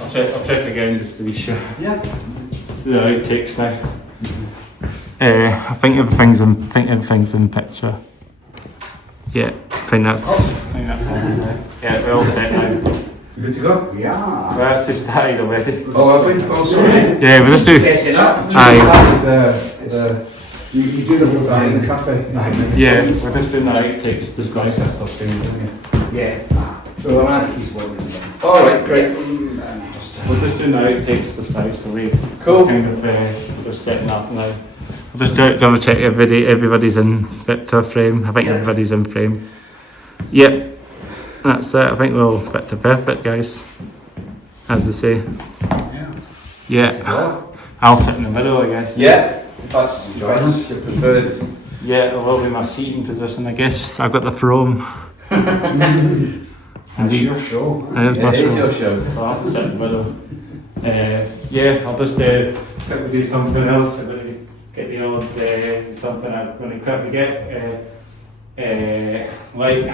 I'll check again just to be sure. Yeah. This is the outtakes now. I think everything's in picture. Yeah, I think that's all. Yeah, we're all set now. Good to go? Yeah. Well, that's just started already. Oh, have we? Oh, sorry. Yeah, we'll just do. Setting up. Aye. You do the whole thing in the cafe. Yeah, we're just doing the outtakes, just going to stuff soon, don't we? Yeah. So he's working. All right, great. We're just doing the outtakes just now, so we Cool. kind of we're just setting up now. We'll just double check everybody's in fit to a frame. I think everybody's in frame. Yep, that's it. I think we're all fit to perfect, guys. As they say. Yeah. I'll sit in the middle, I guess. Yeah. If that's your preferred. Yeah, it will be my seating position, I guess. I've got the throne. That's your show. It is my show. It is your show. So I'll have to sit in the middle. Yeah, I'll just quickly do something else. I'm going to get the old something I'm going to quickly get. Like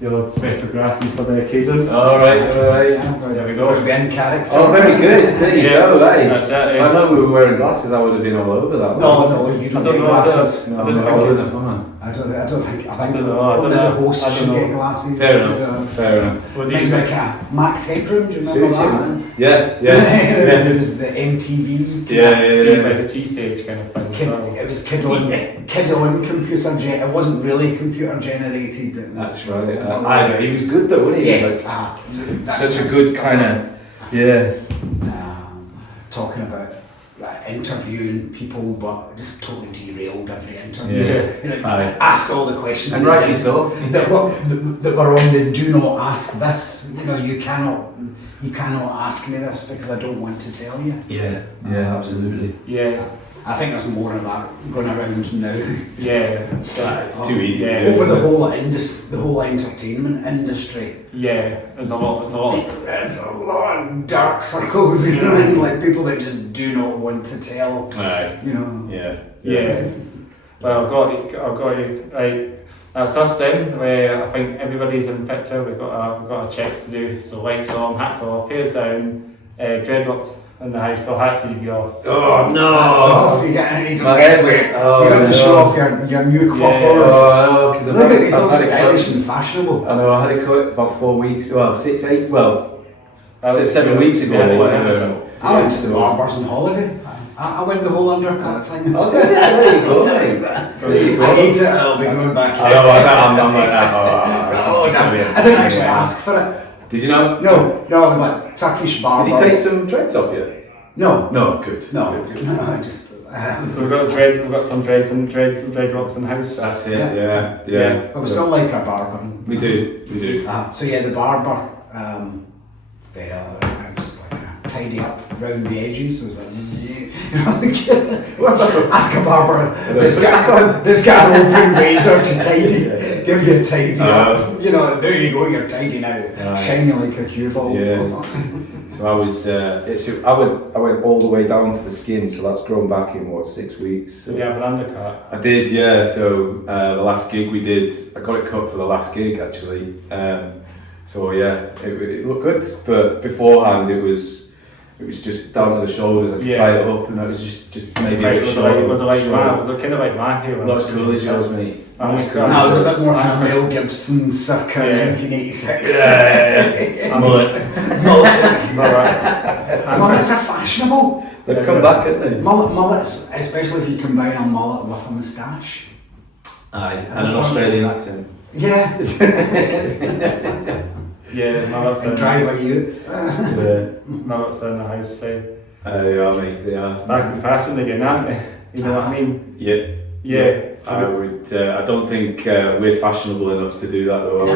your old special grasses for the occasion. Alright. There we go. Ben character. Oh, very good. There you go, right. That's it. If I know we were wearing glasses, I would have been all over that. No, you don't get glasses. I don't think. I think only the hosts should get glasses. Fair enough. What do you Maybe like a Max Headroom, do you remember that? Yeah. There was the MTV. Yeah. Like a T-Sage kind of thing. It was kid on computer it wasn't really computer generated. That's right. He was good though, wasn't he? Yes. Such a good kind of talking about interviewing people, but just totally derailed every interview. Asked all the questions, and rightly so. That were on the do not ask this. You cannot ask me this because I don't want to tell you. Yeah, absolutely. Yeah. I think there's more of that going around now. Yeah. It's too easy. Over the whole entertainment industry. Yeah, there's a lot. There's a lot of dark circles, like people that just do not want to tell. Yeah. Well, I've got you. Right. That's us then. I think everybody's in the picture. We've got our checks to do. So lights on, hats off, hairs down, dreadlocks in the house. So hats need to be off. Oh no! Hats off. You got to show off your new coiffure. Look at it's all stylish and fashionable. I know. I had it cut about 4 weeks. Well, 7 weeks ago or whatever. I went to the barbers on holiday. I went the whole undercut thing. Oh, there you go, mate. I hate it. I'll be going back. I'm like that. I didn't actually ask for it. Did you know? No. I was like Turkish barber. Did he take some dreads off you? No, good. No, I just. So we've got some dreadlocks in the house. That's it. Yeah. But we still like our barber. We do. So the barber, just like tidy up around the edges. So it was like, ask a barber. This guy an open razor to tidy, give you a tidy up. There you go. You're tidy now, shiny like a cue ball. Yeah. So I was, I went all the way down to the skin, so that's grown back in 6 weeks. Did you have an undercut? I did, yeah. So the last gig we did, I got it cut for the last gig actually. So yeah, it looked good, but beforehand it was just down to the shoulders. I could tie it up, and it was just maybe a bit short. Was it kind of like my hair? Not as cool as yours, mate. No, it was a bit more kind of Mel Gibson circa 1986. Mullets are fashionable. They've come back, haven't they? Mullets, especially if you combine a mullet with a moustache. Aye, and an Australian accent. Yeah. Mullets and drive like you. Mullets in the house, so. They are, mate. They are. Back in fashion again, aren't they? You know what I mean? Yeah. I don't think we're fashionable enough to do that though, are we?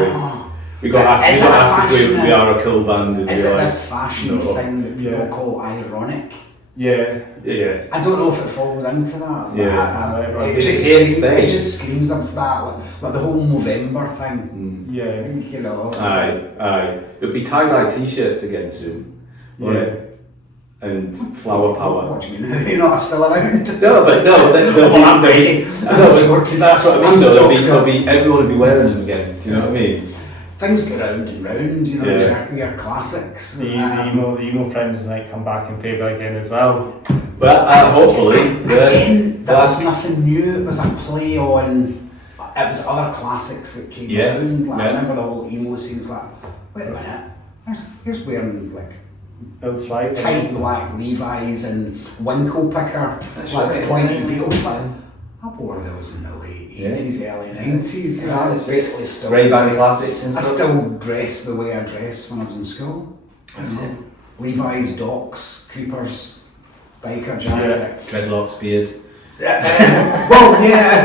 We got asked if we are a cool band. Is it this fashion thing that people call ironic? Yeah. I don't know if it falls into that. Yeah. It just screams of that, like the whole November thing. Aye. It'll be tie-dye t-shirts again soon. Yeah. And flower power. What do you mean? They're not still around? That's what I mean. Though. Everyone will be wearing them again. Do you know what I mean? things go round and round, you know, your classics. The emo friends might come back in favour again as well. Well, hopefully. Again, that was nothing new. It was a play on. It was other classics that came around. Like, I remember the whole emo scene. Was like, wait a minute, here's wearing like That's right. tight black Levi's and winkle picker, That's like right, pointy yeah. heels. Like, I wore those in the late 80s, early 90s. You know, I That's it. basically still. Ray-Ban classics and I stuff. still dress the way I dressed when I was in school. That's it. Levi's, Docs, Creepers, biker jacket. Dreadlocks, beard. Well, yeah,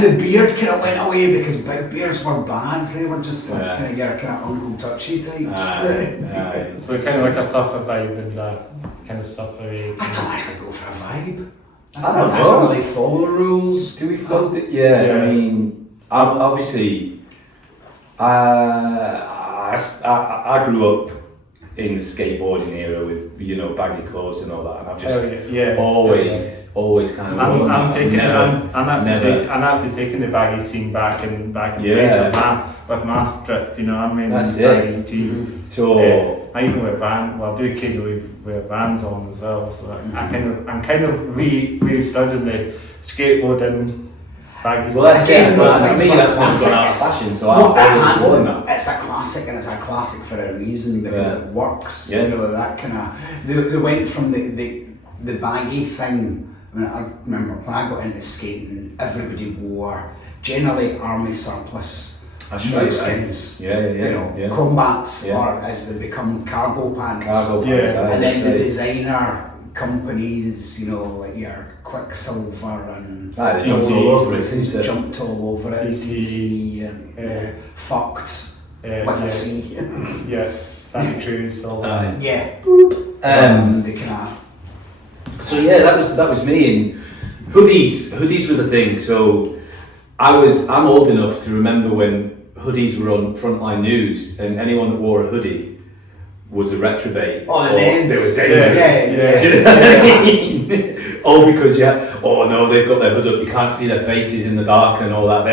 the beard kind of went away because big beards were bad. They were just like kind of your kind of Uncle Touchy types. So kind of like a suffer vibe and that kind of suffery. I don't actually go for a vibe. I don't I know. don't really follow rules. Do we float it? Yeah, I mean, obviously, I grew up in the skateboarding era with baggy clothes and all that, and I've just always kind of. I'm actually taking the baggy scene back in place with my strip. You know, I mean, That's baggy jeans. So I even wear Vans. Well, I do occasionally wear Vans on as well. So I'm kind of re-studying the skateboarding baggy. well, that's Again, it. those For things me, were that's not gone out of classics. fashion. So Well, I've always worn that. it's a classic, and it's a classic for a reason because it works. Yeah. You know, that kind of. They went from the baggy thing. I mean, I remember when I got into skating, everybody wore generally army surplus. That's right. Skins, Yeah. combats, Yeah. or as they become cargo pants. Cargo Yeah. pants, And then the right. designer companies, like your Quicksilver and They jumped all over it, places didn't they? jumped all over it. DC, DC and fucked with a C. Yeah, Santa Cruz. All that. Yeah. They kind of. So yeah, that was me. And hoodies were the thing. So I'm old enough to remember when hoodies were on Frontline News, and anyone that wore a hoodie was a retrobate. Oh, the or names. they were dangerous. Yeah. Do you know what I mean? All because oh no, they've got their hood up. You can't see their faces in the dark and all that.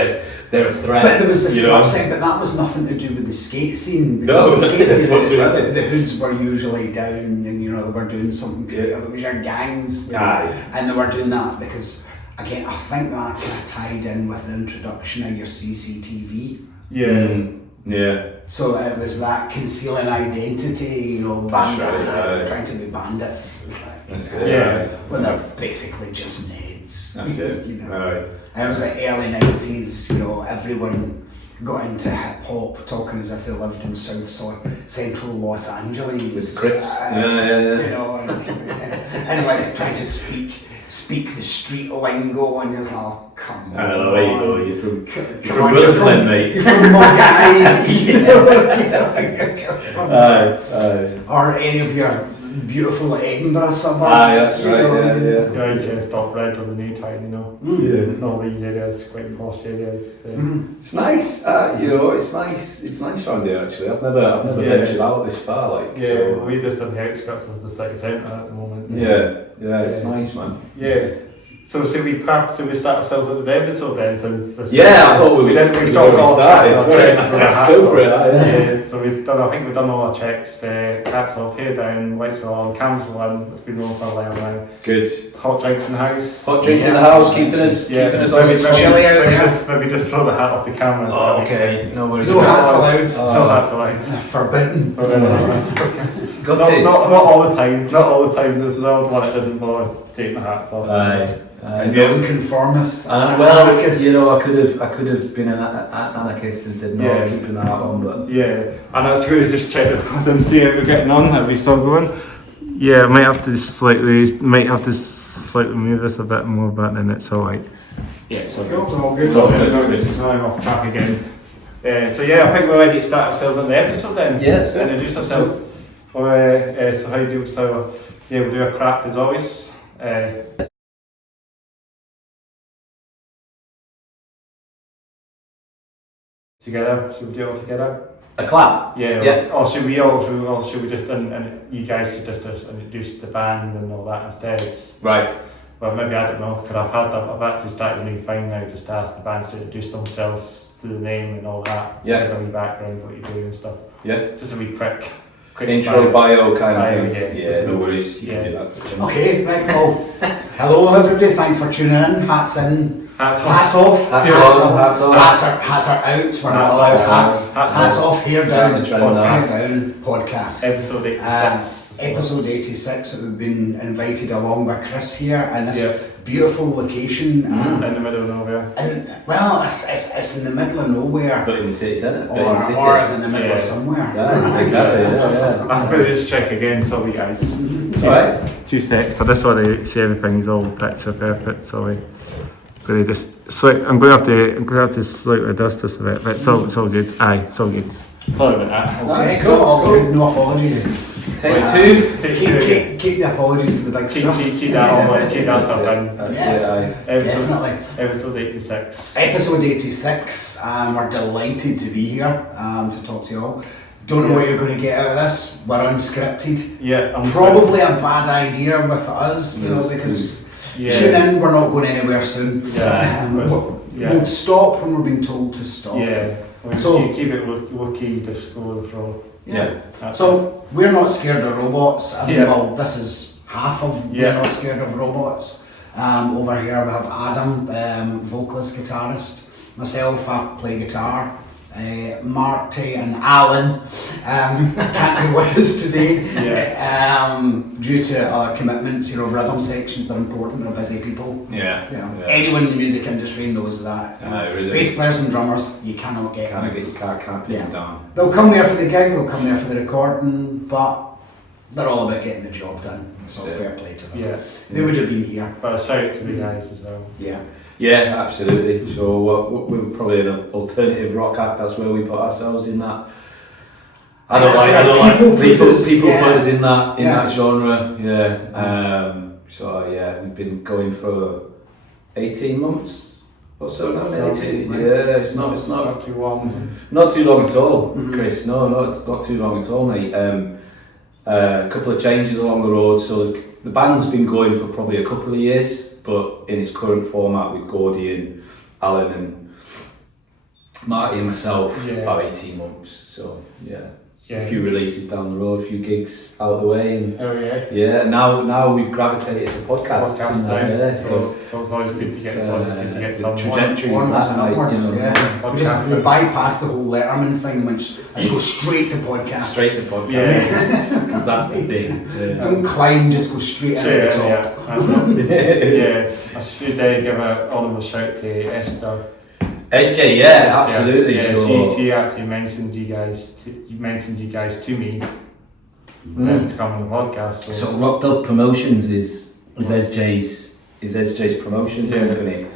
They're a threat. But there was the you flip know? side, but that was nothing to do with the skate scene. No, Because the skate that's scene, whatsoever. the hoods were usually down, and they were doing something good. It was your gangs, Aye. and they were doing that because, again, I think that kind of tied in with the introduction of your CCTV. Yeah. So it was that concealing identity, trying to be bandits. That's it. Yeah. When they're basically just Neds. That's it. Aye. And it was like early 90s, everyone got into hip hop talking as if they lived in central Los Angeles. With the Crips. And like trying to speak the street lingo, and you're like, oh, come on. I know, there you go. You're from Come on, Brooklyn, mate. You're from Mogai. Or any of your beautiful Edinburgh suburbs. That's right, yeah. Yeah, you can't stop red on the new town, Yeah. All these areas, quite posh areas. It's nice, it's nice. It's nice around here actually. I've never ventured out this far, like. Yeah, So. we're just on the outskirts of the city centre at the moment. Yeah, it's nice, man. Yeah. So should we start ourselves at the episode then? Since this I thought we sort of all started. checked our Let's hats go for off. it. Yeah. So I think we've done all our checks. Hats off, hair down, lights on, cams on. It's been rolling for a while now. Good. Hot drinks in the house. Hot drinks in the house, keeping us on It's the chilly out there. Maybe just throw the hat off the camera. Oh, okay. No worries. No hats allowed. No hats allowed. Forbidden. Got it. Not all the time. Not all the time. There's the odd one that doesn't bother taking the hats off. And nonconformists. Anarchists. I could have been an anarchist and said no, I'm keeping the hat on, but Yeah, and I was going to just check with them, see how we're getting on. Are we still going? Yeah, I might have to slightly move this a bit more, but then it's all right. Yeah, it's all good. It's all good. It's all good. Now I'm off track again. So I think we're ready to start ourselves on the episode then. Yeah, let's go. Introduce ourselves. So how do you? So we'll do a crap as always. Together, should we do it all together? a clap. Yeah. Yeah. Or should we just and you guys should just introduce the band and all that instead? Right. well, maybe I don't know, because I've actually started a new thing now, just to ask the bands to introduce themselves to the name and all that. Yeah. Give a wee background, what you do and stuff. Yeah. Just a wee quick Intro bio kind of thing. Yeah, no worries. You yeah. can do that for Jim. Okay, right, well, hello everybody, thanks for tuning in. Hats in, Hats hats off, Hats on, hats on. hats are out, we're not allowed hats. Hats off, hair down, Starting the trend now. hair down, podcast. Episode 86. Episode 86, that we've been invited along by Chris here, and this beautiful location. In the middle of nowhere. And, well, it's in the middle of nowhere. But in the city centre. Or it's in the middle of somewhere. Yeah, exactly. Yeah. I'm going to just check again, sorry guys. Alright. 2 secs. I just want to see everything's all picture perfect. Sorry. Going to just I'm going to have to slightly dust this a bit, but it's all good. Aye, it's all good. Sorry about that. Okay, all good. No apologies. Take two. Keep the apologies for the big stuff. Keep that on. Keep that stuff in. That's it, aye. Definitely. Episode 86. Episode 86. We're delighted to be here to talk to you all. Don't know what you're going to get out of this. We're unscripted. Yeah, Probably a bad idea with us, you know, because tune in, we're not going anywhere soon. We'll stop when we're being told to stop. Yeah, so keep it low-key, just go with the flow. Yeah. So we're not scared of robots. Well, this is half of we're not scared of robots. Over here we have Adam, vocalist, guitarist. Myself, I play guitar. Marty and Alan can't be with us today due to other commitments. You know, rhythm sections, they're important. They're busy people. Yeah. You know, anyone in the music industry knows that. Bass players and drummers, you cannot get them. Can't pin them down. They'll come there for the gig. They'll come there for the recording, but they're all about getting the job done. So fair play to them. Yeah. They would have been here. But a shout out to the guys as well. Yeah. Yeah, absolutely. So we're probably an alternative rock act. That's where we put ourselves in that. I don't like people put us in that genre. Yeah. So we've been going for 18 months or so now. Yeah, it's not too long. Not too long at all, Chris. No, it's not too long at all, mate. A couple of changes along the road. So the band's been going for probably a couple of years. But in its current format with Gordy and Alan and Marty and myself, about 18 months. So a few releases down the road, a few gigs out of the way, and now we've gravitated to podcasts. So it's always good to get some trajectories. We bypassed the whole Letterman thing, which let's go straight to podcast. Because that's the thing. Don't climb, just go straight into the top. I should give an honourable shout to Esther. SJ, absolutely. Yeah, she actually mentioned you guys to me to come on the podcast. So Rocked Up Promotions is SJ's promotion company.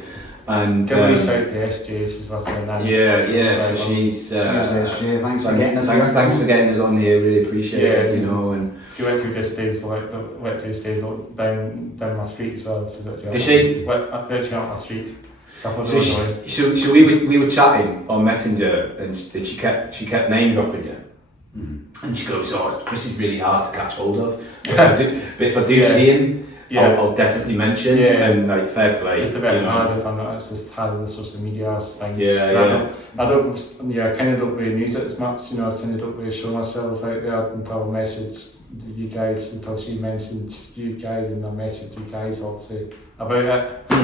And give a shout to SJ, she's listening. So she's SJ, thanks for getting us thanks for getting us on here, really appreciate it, you know. And she went through this stage, down my street, so did she? Went up my street. So we were chatting on Messenger, and she kept name dropping you, and she goes, "Oh, Chris is really hard to catch hold of, but if I do see him, I'll definitely mention." And like, fair play. It's just a bit hard if I'm not. It's just hard with the social media things. I kind of don't really use it as much. You know, I kind of don't really show myself out there until I message you guys, until she mentioned you guys, and I messaged you guys obviously about it. So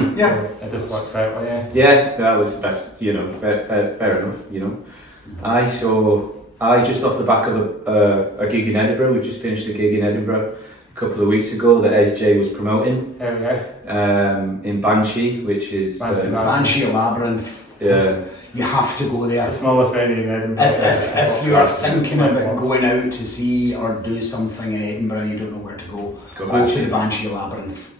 it just works out. That was the best. You know, fair enough. You know, so just off the back of a gig in Edinburgh. We've just finished a gig in Edinburgh a couple of weeks ago that SJ was promoting. In Banshee, which is Banshee Labyrinth. Yeah. You have to go there. The smallest venue in Edinburgh. If you are thinking about going out to see or do something in Edinburgh and you don't know where to go to the Banshee Labyrinth.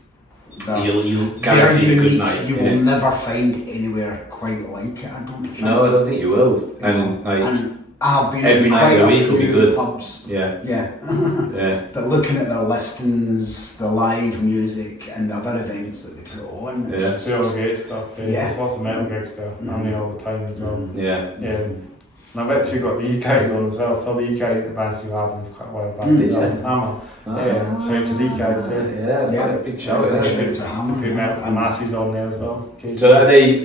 You'll guarantee a good night. You will never find anywhere quite like it, I don't think. No, I don't think you will. And I've been every in night quite of the a week will be few good. pubs. Yeah. But looking at their listings, the live music and the other events that they put on, it's real great stuff. There's lots of metal gigs there, all the time as well. And I bet you got these guys on as well. So these guys, the bands you have, quite a while back. Yeah, shout out to these guys. Yeah, big shout out. Shout out to him. We met the Massies on there as well. So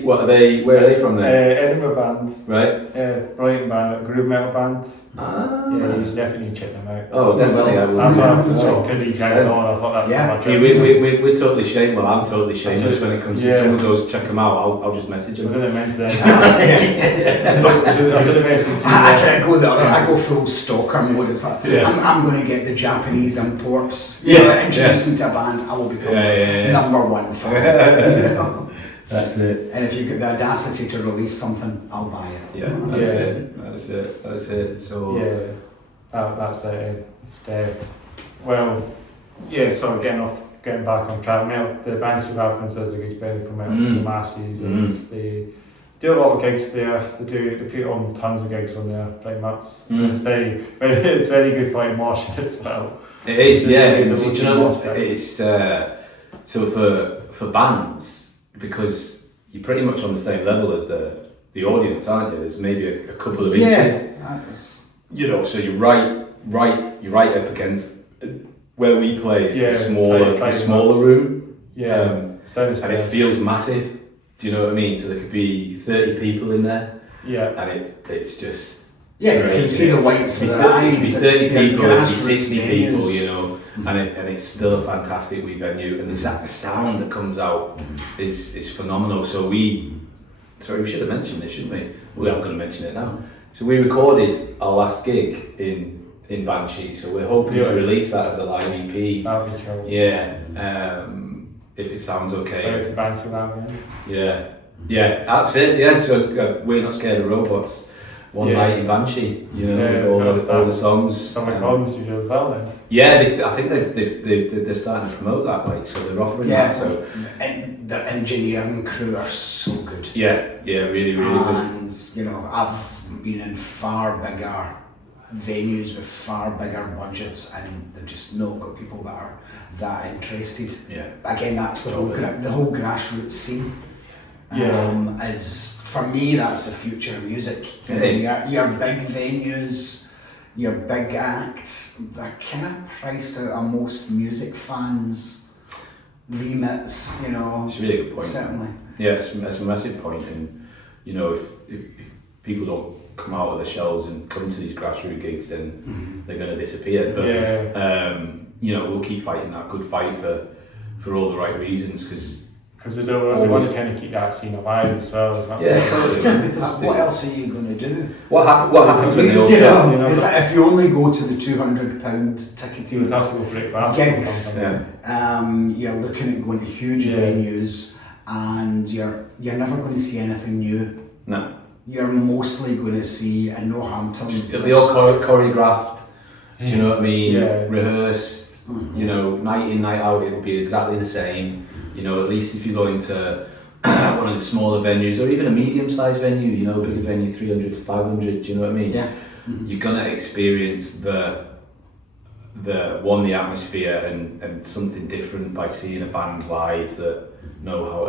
where are they from then? Edinburgh band. Right. Brighton band, a groove metal band. Yeah, you definitely check them out. Oh, definitely. I will. That's why I put these guys on. I thought that's See, we're totally shameless. Well, I'm totally shameless when it comes to someone goes, check them out. I'll just message them. I should have messaged you. I can't go the other. I go full stalker mode. It's like I'm going to get the Japanese imports. Introduce me to a band. I will become number one fan. You know? That's it. And if you get the audacity to release something, I'll buy it. Yeah, that's it. So that's it. So getting back on track. The Banshee Reference is a good venue for metal to the Massies, and they do a lot of gigs there. They put on tons of gigs on there, pretty much. It's very good for moshing as well. It is, Do you know what? It's so for bands, because you're pretty much on the same level as the audience, aren't you? There's maybe a couple of inches. You know, so you're right up against where we play. It's a smaller room. And it feels massive. Do you know what I mean? So there could be 30 people in there. Yeah. And it's just. Yeah, you can see the whites of their eyes. It could be 30 people, it could be 60 people, you know, and it's still a fantastic wee venue, and the sound that comes out is phenomenal. So we should have mentioned this, shouldn't we? We aren't going to mention it now. So we recorded our last gig in Banshee, so we're hoping to release that as a live EP. That'd be cool. Yeah, if it sounds okay. So to Banshee Land, yeah, that's it. Yeah, so we're not scared of robots. One night in Banshee, you know, with all the songs. Some recording studio as well, then. Yeah, I think they're starting to promote that, like, so they're offering that. So and the engineering crew are so good. Yeah, really good. And you know, I've been in far bigger venues with far bigger budgets, and they've just not got people that are that interested. Yeah. Again, that's the whole grassroots scene. Is for me, that's the future of music. Your big venues, your big acts, they're kind of priced out of most music fans' remits, you know. It's a really good point. Certainly. Yeah, it's a massive point, and you know, if people don't come out of the shells and come to these grassroots gigs, then they're going to disappear. But you know, we'll keep fighting that good fight for all the right reasons, because they want to kind of keep that scene alive as well. Totally. Because what else are you going to do? What happens when they all it's like if you only go to the £200 ticketed gigs, you're looking at going to huge venues, and you're never going to see anything new. No. You're mostly going to see, and no harm to them. It'll be all choreographed. Do you know what I mean? Rehearsed. You know, night in, night out, it'll be exactly the same. You know, at least if you're going to one of the smaller venues, or even a medium-sized venue, you know, big venue, 300 to 500, do you know what I mean? Yeah. You're gonna experience the atmosphere and something different by seeing a band live that know how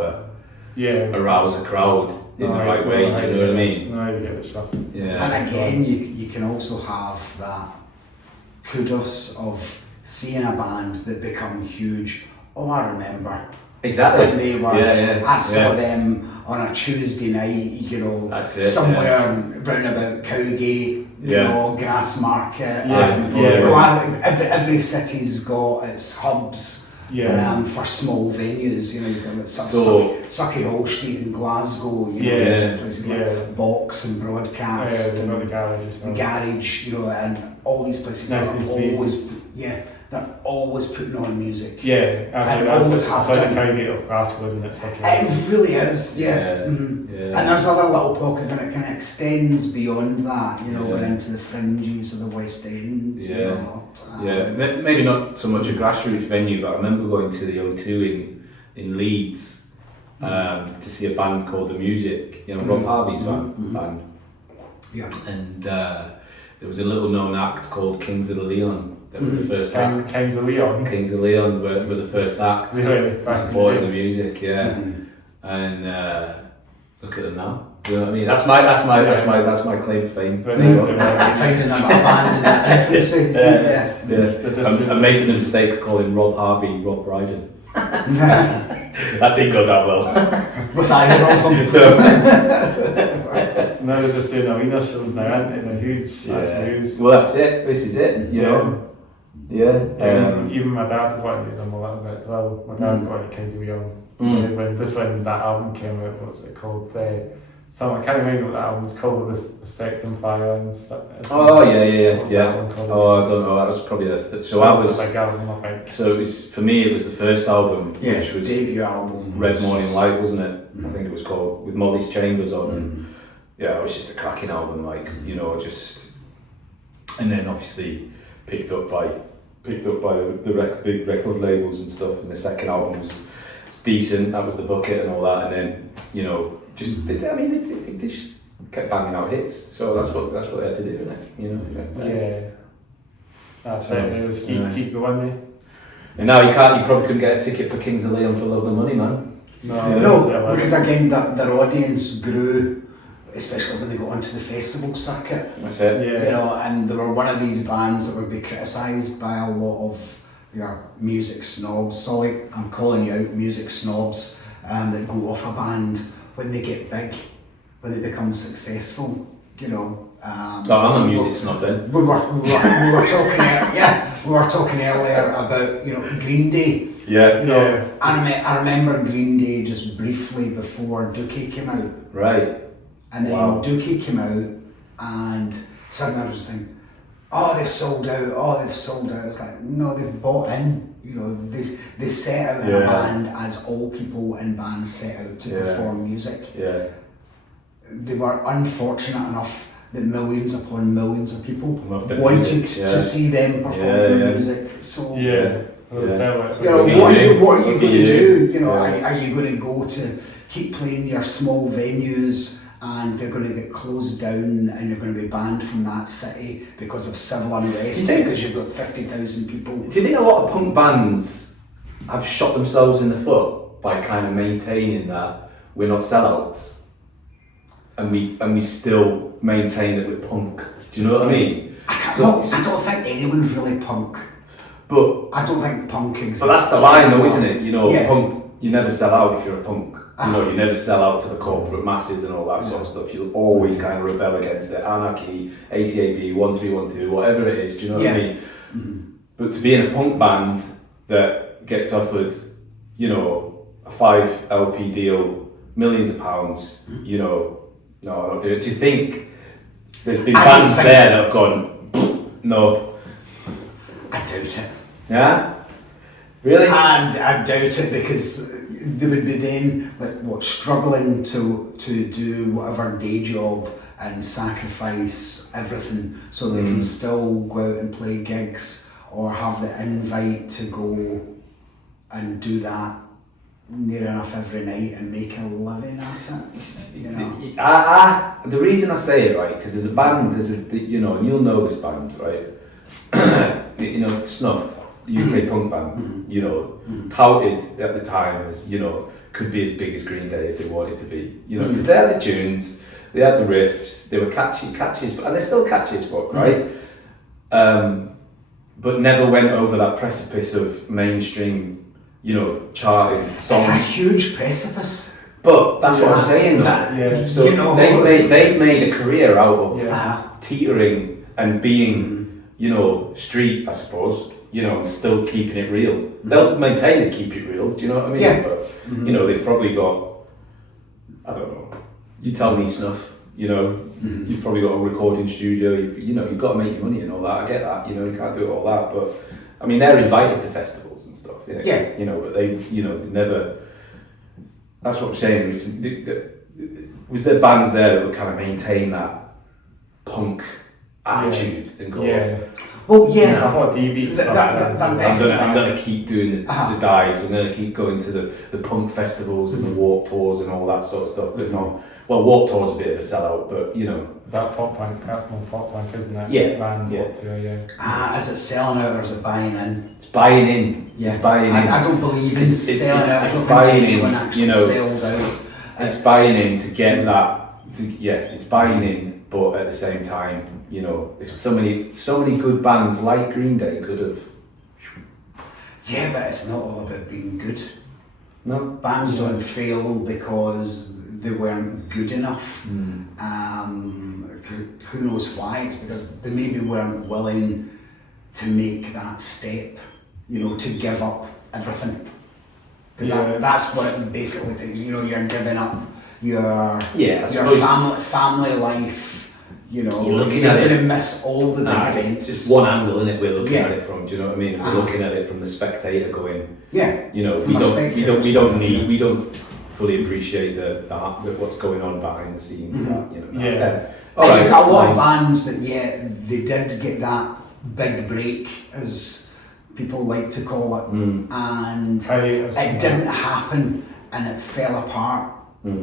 to arouse a crowd in the right way. Do you know what I mean? No, I get the stuff. Yeah. And again, you can also have that kudos of seeing a band that become huge. Oh, I remember. Exactly. When they were, I saw them on a Tuesday night, you know, somewhere round about Cowgate, you know, Grassmarket. Every city's got its hubs for small venues. You know, you've got Sucky Hall Street in Glasgow, you know, places like Box and Broadcast, and the Garage, you know, and all these places they're always putting on music. Yeah, and always have such a Cowgate of Glasgow, isn't it? It really is, And there's other little pockets, and it kind of extends beyond that, you know, going into the fringes of the West End. You know, maybe not so much a grassroots venue, but I remember going to the O2 in Leeds to see a band called The Music, you know, Rob Harvey's band. Yeah. And there was a little known act called Kings of the Leon. They were the first act. Kings of Leon. Kings of Leon were the first act. Really? Supporting the music, and look at them now. You know what I mean? That's my claim to fame. Right. There you go. Finding a band in that influencing. Yeah. I made the mistake of calling Rob Harvey Rob Brydon. That didn't go that well. With either of them. Now they're just doing arena shows now, aren't they? They're huge. That's news. Well, that's it. This is it. You know. Yeah. Even my dad wanted them a little bit as well. My dad wanted Kinsey Young. When that album came out, what was it called? I can't remember what that album was called, with the Sex and Fire and stuff. Oh yeah. That one called? Oh, I don't know. That was probably the big album, I think. So it was, for me, it was the first album, which was debut album. Red Morning Light, wasn't it? I think it was called, with Molly's Chambers on. And yeah, it was just a cracking album, like, you know, just, and then obviously picked up by the big record labels and stuff. And the second album was decent. That was The Bucket and all that. And then, you know, they just kept banging out hits. So that's what they had to do, innit? You know. Yeah. That's it. It was keep going there. And now you probably couldn't get a ticket for Kings of Leon for Love the Money, man. No, because again, their audience grew, especially when they got onto the festival circuit. That's it. Yeah. You know, and they were one of these bands that would be criticised by a lot of your music snobs. Sorry, I'm calling you out, music snobs, that go off a band when they get big, when they become successful. You know. I'm a music snob then. We were talking earlier about, you know, Green Day. Yeah. You know, I remember Green Day just briefly before Dookie came out. Right. And then Dookie came out, and suddenly I was just thinking, they've sold out. It's like, no, they've bought in. You know, they set out in a band as all people in bands set out to perform music. Yeah. They were unfortunate enough that millions upon millions of people wanted to see them perform their music. So you know, what are you going to do? You know, are you going to go to keep playing your small venues and they're going to get closed down and you're going to be banned from that city because of civil unrest because you've got 50,000 people? Do you think a lot of punk bands have shot themselves in the foot by kind of maintaining that we're not sellouts? And we still maintain that we're punk. Do you know what I mean? I don't think anyone's really punk. But I don't think punk exists. But that's the line though, isn't it? You know, punk, you never sell out if you're a punk. You know, you never sell out to the corporate masses and all that sort of stuff. You'll always kind of rebel against it. Anarchy, ACAB, 1312, whatever it is, do you know what I mean? Mm-hmm. But to be in a punk band that gets offered, you know, a 5 LP deal, millions of pounds, you know, no, I don't do it. Do you think there's been bands there that have gone, no? I doubt it. Yeah? Really? And I doubt it because they would be then struggling to do whatever day job and sacrifice everything so they can still go out and play gigs or have the invite to go and do that near enough every night and make a living at it, you know. The reason I say it, right, because there's a band, you know, and you'll know this band, right? You know, Snuff, UK punk band, you know, touted at the time as, you know, could be as big as Green Day if they wanted to be, you know, because they had the tunes, they had the riffs, they were catchy as, and they're still catchy as fuck, right? But never went over that precipice of mainstream, you know, charting songs. It's a huge precipice. But that's what I'm saying though. So you know, they've made a career out of teetering and being, you know, street, I suppose, you know, and still keeping it real. They'll maintain to keep it real, do you know what I mean? Yeah. But, you know, they've probably got, I don't know, you tell me Snuff, you know, you've probably got a recording studio, you know, you've got to make your money and all that, I get that, you know, you can't do all that, but, I mean, they're invited to festivals and stuff, you know, you know, but they, you know, never, that's what I'm saying, was there bands there that would kind of maintain that punk attitude and go, well, yeah, I'm going to keep doing the dives, I'm going to keep going to the punk festivals and the Warped Tours and all that sort of stuff, but not, well, Warped Tour's a bit of a sellout, but, you know. That pop punk, that's more pop punk, isn't it? Yeah. Band, Warped Tour, is it selling out or is it buying in? It's buying in. Yeah. It's buying in. I don't believe in selling out. I don't buying think anyone in, actually you know, sells out. It's buying in to get that, it's buying in, but at the same time, you know, there's so many good bands like Green Day could have. Yeah, but it's not all about being good. No. Bands don't fail because they weren't good enough. Who knows why? It's because they maybe weren't willing to make that step, you know, to give up everything. Because that's what it basically takes. You know, you're giving up your family life. You know, you're going to miss all the big events. Just one angle in it we're looking at it from. Do you know what I mean? And we're looking at it from the spectator going. Yeah. You know, we don't fully appreciate the what's going on behind the scenes. Mm-hmm. You know. All right. You've got a lot of bands that they did get that big break, as people like to call it, and it didn't happen, and it fell apart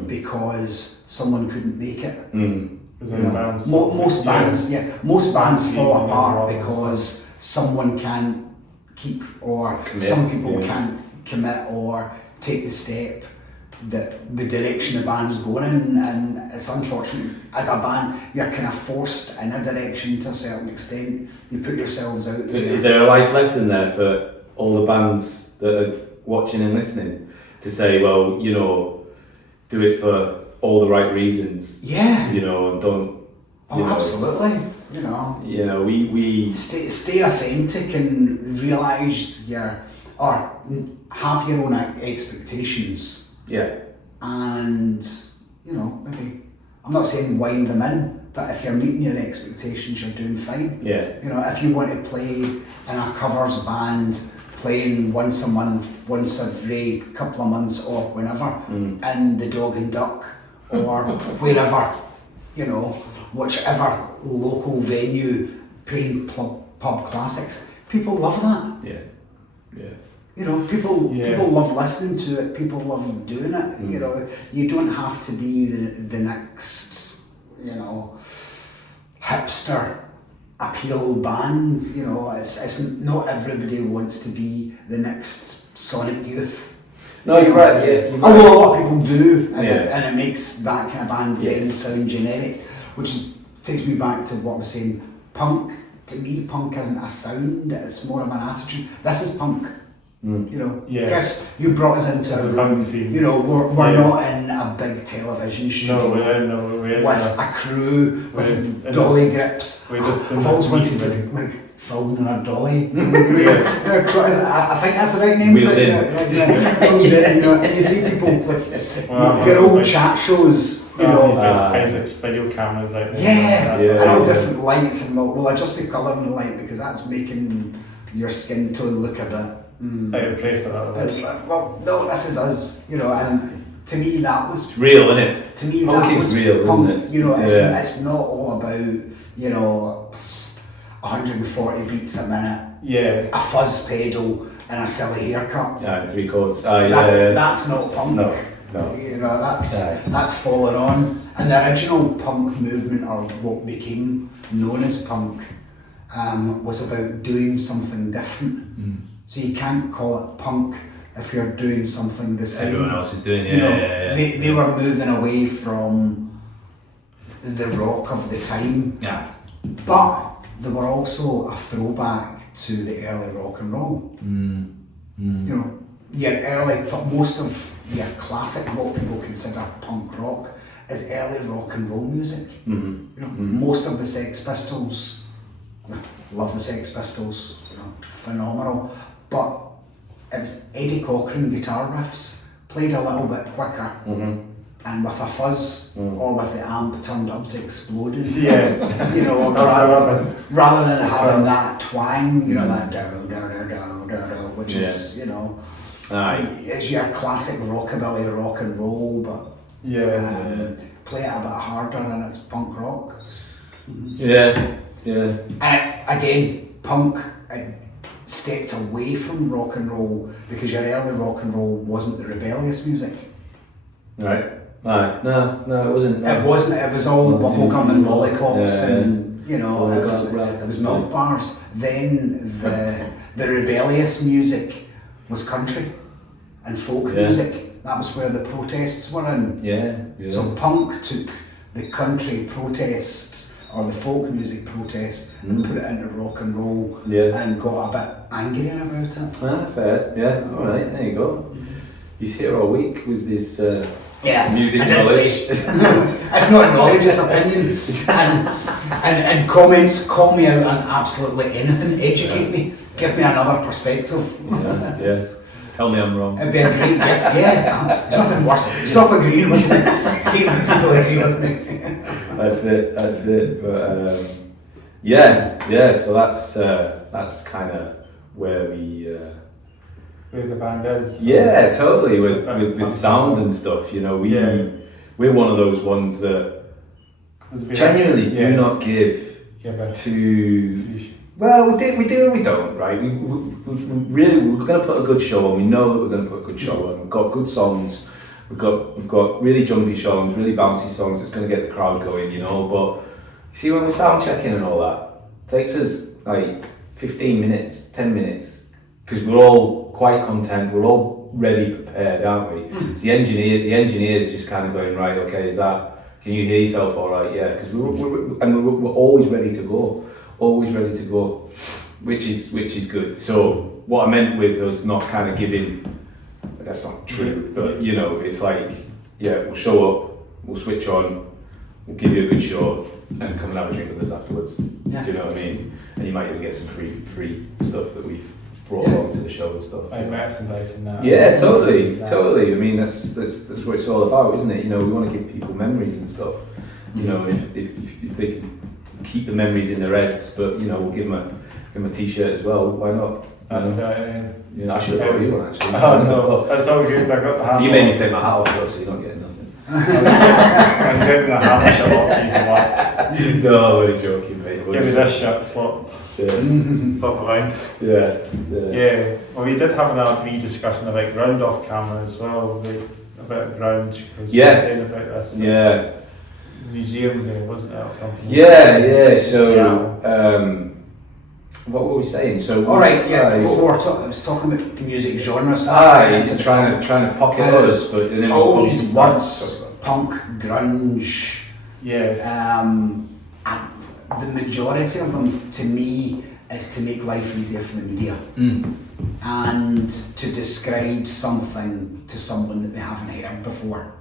because someone couldn't make it. You know, most bands fall apart because someone can't keep, or some people can't commit or take the step that the direction the band's going in, and it's unfortunate. As a band, you're kind of forced in a direction to a certain extent. You put yourselves out there. Is there a life lesson there for all the bands that are watching and listening to say, well, you know, do it for all the right reasons? Yeah. You know, and don't. Absolutely. You know, we stay authentic and realise have your own expectations. Yeah. And you know, maybe I'm not saying wind them in, but if you're meeting your expectations, you're doing fine. Yeah. You know, if you want to play in a covers band, playing once a month, once every couple of months, or whenever, in the Dog and Duck, or wherever, you know, whichever local venue playing pub classics, people love that. Yeah. Yeah. You know, people love listening to it. People love doing it. You know, you don't have to be the next, you know, hipster appeal band. You know, it's not everybody wants to be the next Sonic Youth. No, you're right. Yeah. Although a lot of people do, and it makes that kind of band then sound generic, which takes me back to what I was saying. Punk, to me, punk isn't a sound. It's more of an attitude. This is punk. You know, Chris, you brought us into a room. You know, we're not in a big television studio with a crew with dolly grips. I've always wanted to film in a dolly. I think that's the right name for it. You know, and you see people your old chat shows. You know, there's video cameras out there. And all different lights, and we'll adjust the colour and the light because that's making your skin tone look a bit. Out of place a little bit. It's like, well, no, this is us, you know, and to me that was real, isn't it? To me, punk that was real, punk. Isn't it? You know, it's not all about, you know, 140 beats a minute, a fuzz pedal, and a silly haircut. Yeah, 3 chords. That's not punk. No. You know, that's fallen on. And the original punk movement, or what became known as punk, was about doing something different. So you can't call it punk if you're doing something the same. Everyone else is doing it. You know, they were moving away from the rock of the time. Yeah. But they were also a throwback to the early rock and roll. You know, but most of your classic, what people consider punk rock, is early rock and roll music. You know, most of the Sex Pistols, love the Sex Pistols, you know, phenomenal. But it was Eddie Cochran guitar riffs, played a little bit quicker, and with a fuzz, or with the amp turned up to exploding. You know, rather than having that twang, you know, that do, which is, you know, it's your classic rockabilly rock and roll, but play it a bit harder and it's punk rock. Yeah. And again, punk stepped away from rock and roll because your early rock and roll wasn't the rebellious music. Right. No, it wasn't. No. It wasn't. It was all bubblegum and lollipops and, you know, it was milk bars. Then the rebellious music was country and folk music. That was where the protests were in. Yeah. So punk took the country protest or the folk music protest and put it into rock and roll and got a bit angrier about it. Ah, fair. Yeah. All right. There you go. He's here all week with his music knowledge. It's not knowledge, it's opinion. And comments call me out on absolutely anything. Educate me. Give me another perspective. Yes. Tell me I'm wrong. It'd be a great gift, yeah. It's nothing worse. Stop agreeing with me. Hate when people agree with me. That's it. But yeah. So that's kind of where we. Where the band is. Yeah, totally. With sound and stuff, you know, we're one of those ones that genuinely do not give to. Well, we do and we don't, right? We really, we're going to put a good show on. We know that we're going to put a good show on. We've got good songs. We've got really jumpy songs, really bouncy songs. It's going to get the crowd going, you know. But you see, when we're sound checking and all that, it takes us like 15 minutes, 10 minutes, because we're all quite content. We're all ready, prepared, aren't we? It's the engineer's just kind of going, right, okay, can you hear yourself all right? Yeah, because we're always ready to go. Always ready to go, which is good. So what I meant with us not kind of giving, that's not true, but you know, it's like, we'll show up, we'll switch on, we'll give you a good show, and come and have a drink with us afterwards. Yeah. Do you know what I mean? And you might even get some free stuff that we've brought along to the show and stuff. Like merchandise and that. Yeah, totally. I mean, that's what it's all about, isn't it? You know, we want to give people memories and stuff. You know, if they can keep the memories in their heads, but you know, we'll give them a t-shirt as well. Why not? You know, I should have brought you one actually. Oh no, that's all good. I got the hat. You made me take my hat off though, so you're not getting nothing. I'm getting the hat shut off you. No, I'm only joking, mate. Give me this shirt, slot. Slot of Yeah. Well, we did have another pre-discussion about ground off camera as well, about grunge, because you were saying about this. Museum there, wasn't it, or something? Yeah. So, what were we saying? So, all right, I was talking about music genres. It's trying to pocket us, but then all these words, punk, grunge. Yeah. The majority of them, to me, is to make life easier for the media, and to describe something to someone that they haven't heard before.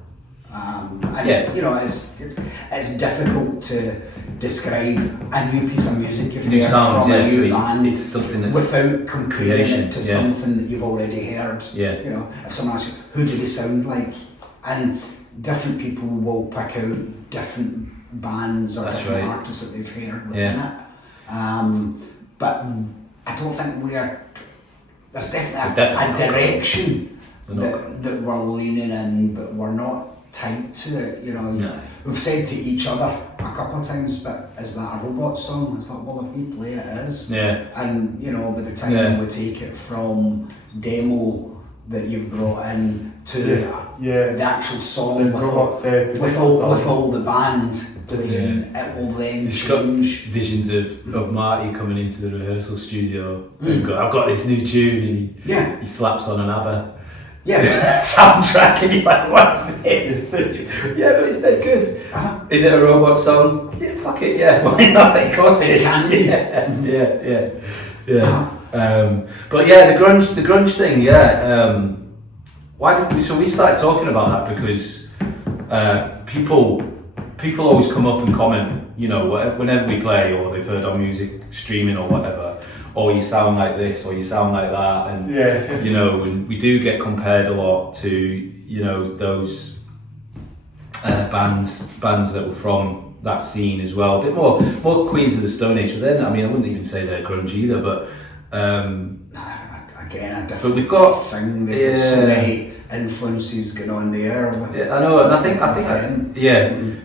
You know, it's difficult to describe a new piece of music you've heard from a new band without comparing it to something that you've already heard. You know, if someone asks you, who do they sound like? And different people will pick out different bands or different artists that they've heard within it. But I don't think there's definitely a direction that we're leaning in, but we're not tight to it, you know. We've said to each other a couple of times, but is that a robot song? It's like, well, if we play it, it is. And you know, by the time we take it from demo that you've brought in to the actual song with all the band playing, it will then change. Visions of Marty coming into the rehearsal studio and go, I've got this new tune, and he slaps on an ABBA soundtrack, and you're like, what's this? But it's dead good. Is it a robot song? Yeah, fuck it, why not? Of course it is. But the grunge thing, so we started talking about that because people always come up and comment, you know, whenever we play or they've heard our music streaming or whatever, or you sound like this, or you sound like that, and you know, and we do get compared a lot to, you know, those bands that were from that scene as well. A bit more Queens of the Stone Age, but then I wouldn't even say they're grunge either, but again, a different but we've got thing. They've got so many influences going on there. I know, and I think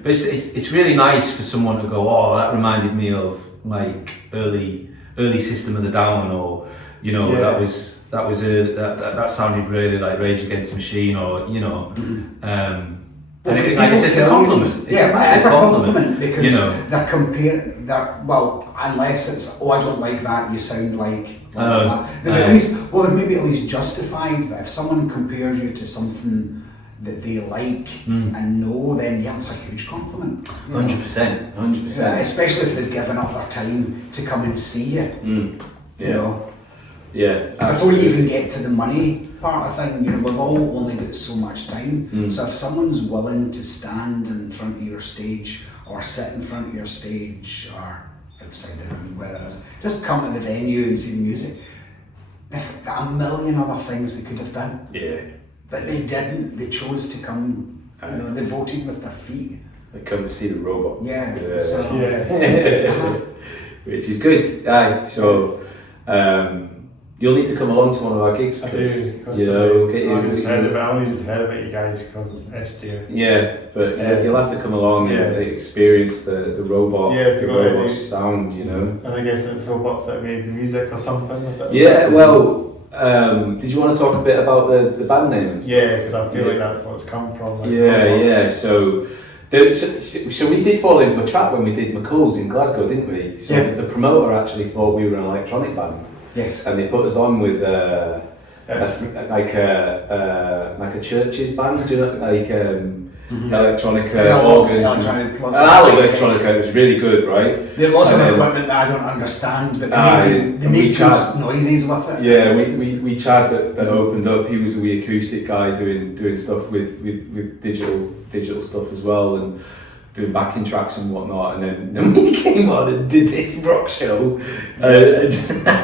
but it's really nice for someone to go, oh, that reminded me of like early System of the Down, or you know, that sounded really like Rage Against the Machine, or you know, it's a compliment. It's a compliment because you know, they're comparing that. Well, unless it's I don't like that, you sound like that. They've maybe at least justified. But if someone compares you to something that they like and know, then yeah, it's a huge compliment. 100%, 100%. Yeah, especially if they've given up their time to come and see you. You know. Yeah. Before Absolutely. you even get to the money part of thing, you know, we've all only got so much time. So if someone's willing to stand in front of your stage or sit in front of your stage or outside the room, whether it is, just come to the venue and see the music. They've got a million other things they could have done. Yeah. But they didn't. They chose to come. You know, they voted with their feet. They come to see the robots. Yeah. Which is good. Aye. So you'll need to come along to one of our gigs. I do, because you know, I only just heard about you guys because of SDU. Yeah, but you'll have to come along and experience the robot, the robot sound, you know. And I guess it's robots that made the music or something. Yeah, well, did you want to talk a bit about the band name and stuff? Yeah, because I feel like that's what it's come from. Like So we did fall into a trap when we did McCall's in Glasgow, didn't we? So the promoter actually thought we were an electronic band. Yes. And they put us on with like a church's band, you know, like electronic organs. Electronica, it was really good, right? There's lots of equipment that I don't understand, but they make good noises with it. Yeah, we Chad that opened up. He was a wee acoustic guy doing stuff with digital stuff as well, and doing backing tracks and whatnot, and then we came on and did this rock show, and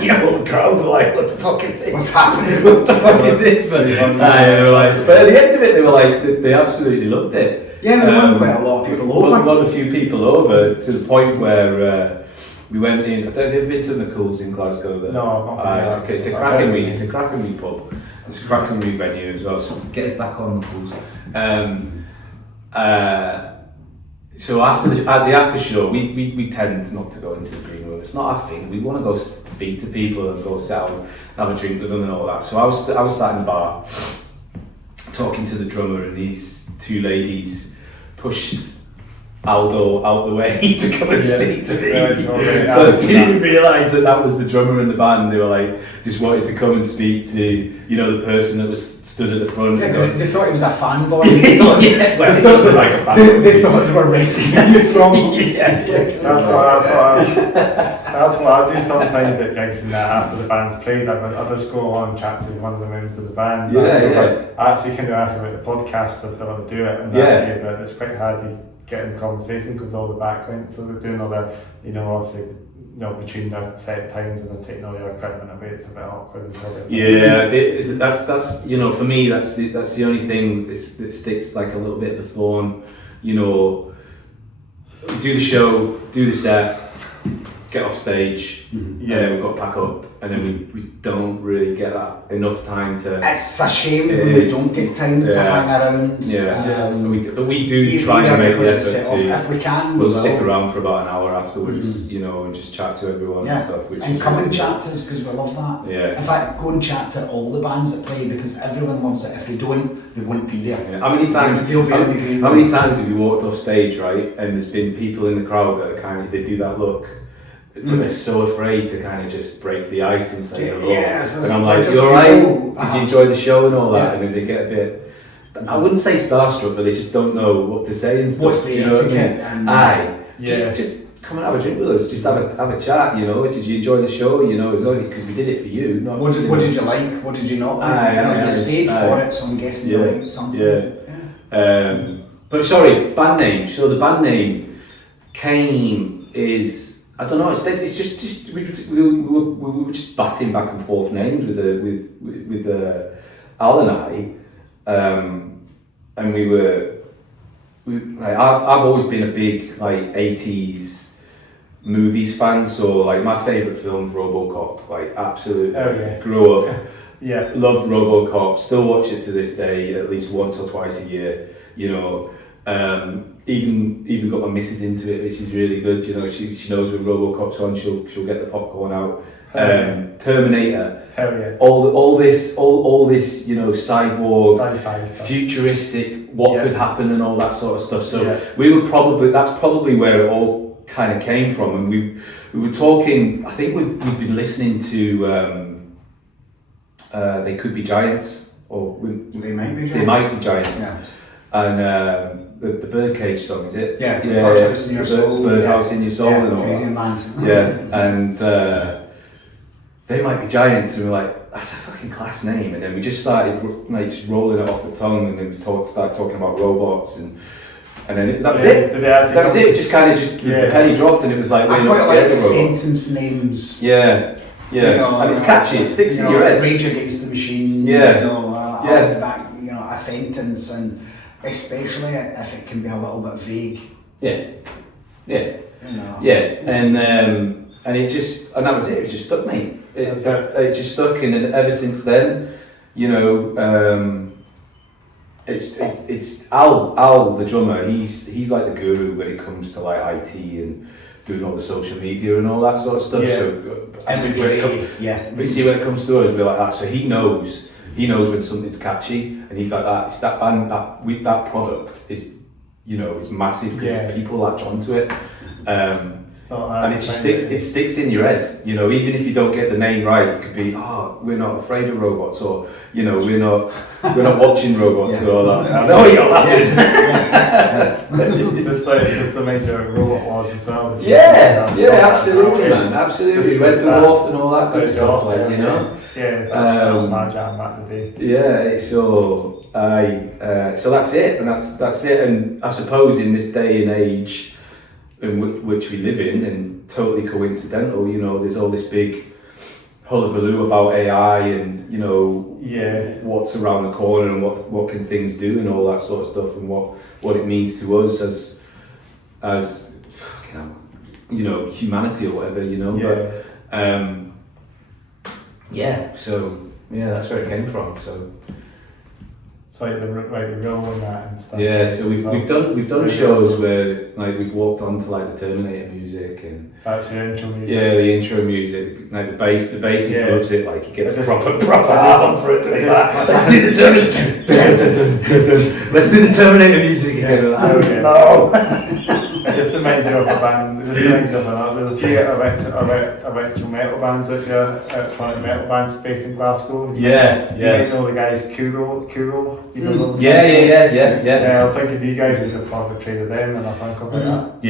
you know, the crowd were like, "What the fuck is this? What's happening? What the fuck is this?" But at the end of it, they were like, they absolutely loved it. Yeah, we won quite a lot of people over. We won a few people over to the point where we went in. I don't know if you've been to McCall's in Glasgow. There. No, not it's a cracking wee. It's a cracking wee pub. It's a cracking wee venue as well. So get us back on McCall's. So at the after show, we tend not to go into the green room. It's not our thing. We want to go speak to people and go sit and have a drink with them and all that. So I was sat in the bar talking to the drummer, and these two ladies pushed Aldo out the way to come and speak to me. So I didn't even realise that was the drummer in the band. They were like, just wanted to come and speak to, you know, the person that was stood at the front. Yeah, they thought it was a fanboy. They thought they thought they were rescuing you from. Yes, that's what I do sometimes at gigs, and after the band's played, I just go on and chat to one of the members of the band. I actually kind of ask about the podcast if they want to do it, and but it's quite hard to get in conversation because all the background, so they're doing all the, you know, obviously, you know, between their set times and they're taking all your equipment away, it's a bit awkward. That's you know, for me, that's the only thing that sticks like a little bit of a thorn. You know, do the show, do the set, get off stage, and then we've got to pack up, and then we don't really get that enough time to. It's a shame when we don't get time to hang around. But we do try and make the effort to. If we can, we'll stick around for about an hour afterwards, you know, and just chat to everyone and stuff. And come and chat to us because we love that. Yeah. In fact, go and chat to all the bands that play because everyone loves it. If they don't, they wouldn't be there. Yeah. How many times have you walked off stage, right, and there's been people in the crowd that are kind of, they do that look. But they're so afraid to kind of just break the ice and say hello. And I'm like, "You alright? Did you enjoy the show and all that?" And then they get a bit, I wouldn't say starstruck, but they just don't know what to say and stuff. What's the etiquette? Just come and have a drink with us. Just have a chat. You know, did you enjoy the show? You know, it's only because we did it for you. Not, what did you like? What did you not like? You stayed for it, so I'm guessing you liked something. But sorry, band name. So the band name is. I don't know. It's just we were just batting back and forth names with Al and I, and I've always been a big like 80s movies fan. So like my favourite film, RoboCop. Like absolutely, grew up. Loved RoboCop. Still watch it to this day, at least once or twice a year. You know. Even got my missus into it, which is really good. You know, she knows when RoboCop's on, she'll get the popcorn out. Terminator, all this, you know, cyborg, futuristic, what could happen and all that sort of stuff. So that's probably where it all kind of came from. And we were talking. I think we've been listening to They Could Be Giants They might be giants. They might be giants. Yeah. And the Birdcage song, is it? Yeah, Birdhouse in Your Soul. Birdhouse in Your Soul Yeah, and all Canadian that. band. Yeah, and they might be giants, and we're like, that's a fucking class name. And then we just started like just rolling it off the tongue, and then we started talking about robots, and then that was it. That was it. It just kind of the penny dropped, and it was like, we're not scared of robots. Sentence names. Yeah. Yeah, you know, and it's catchy. It sticks in your head. Rage Against the Machine. Yeah. You know, that, you know, a sentence, and especially if it can be a little bit vague. Yeah. Yeah. You know. Yeah, and that was it. It just stuck, mate. It just stuck, and then ever since then, you know, it's Al the drummer. He's like the guru when it comes to like IT and doing all the social media and all that sort of stuff. Yeah. So Yeah. But you see, when it comes to us, we're like that. So he knows when something's catchy, and he's like that. It's that band that product is, you know, it's massive because people latch onto it. And it just sticks in your head, you know, even if you don't get the name right. It could be, we're not afraid of robots, or, you know, we're not watching robots or all that. I know you're laughing. Just the major robot wars as well. Absolutely, man, absolutely. Red Dwarf and all that good stuff, like, you know. Yeah, that's my jam back in the day. Yeah, so that's it, and that's it. And I suppose in this day and age in which we live in, and totally coincidental, you know, there's all this big hullabaloo about AI and, you know, what's around the corner and what can things do and all that sort of stuff, and what it means to us as you know, humanity or whatever, you know. But so that's where it came from. So it's like the real one that and stuff. Yeah, so we've done shows where like we've walked onto like the Terminator music, and that's the intro music. Yeah, the intro music. Like the bassist loves it. Like he gets proper arm for it to be like, let's do the Terminator music again. No. It just reminds you of a band. It just reminds you of another. There's a few electro metal bands out there, electronic metal bands based in Glasgow. You might know the guys Kuro. You know those guys? Yeah, I was thinking you guys would have probably traded them and I think of that.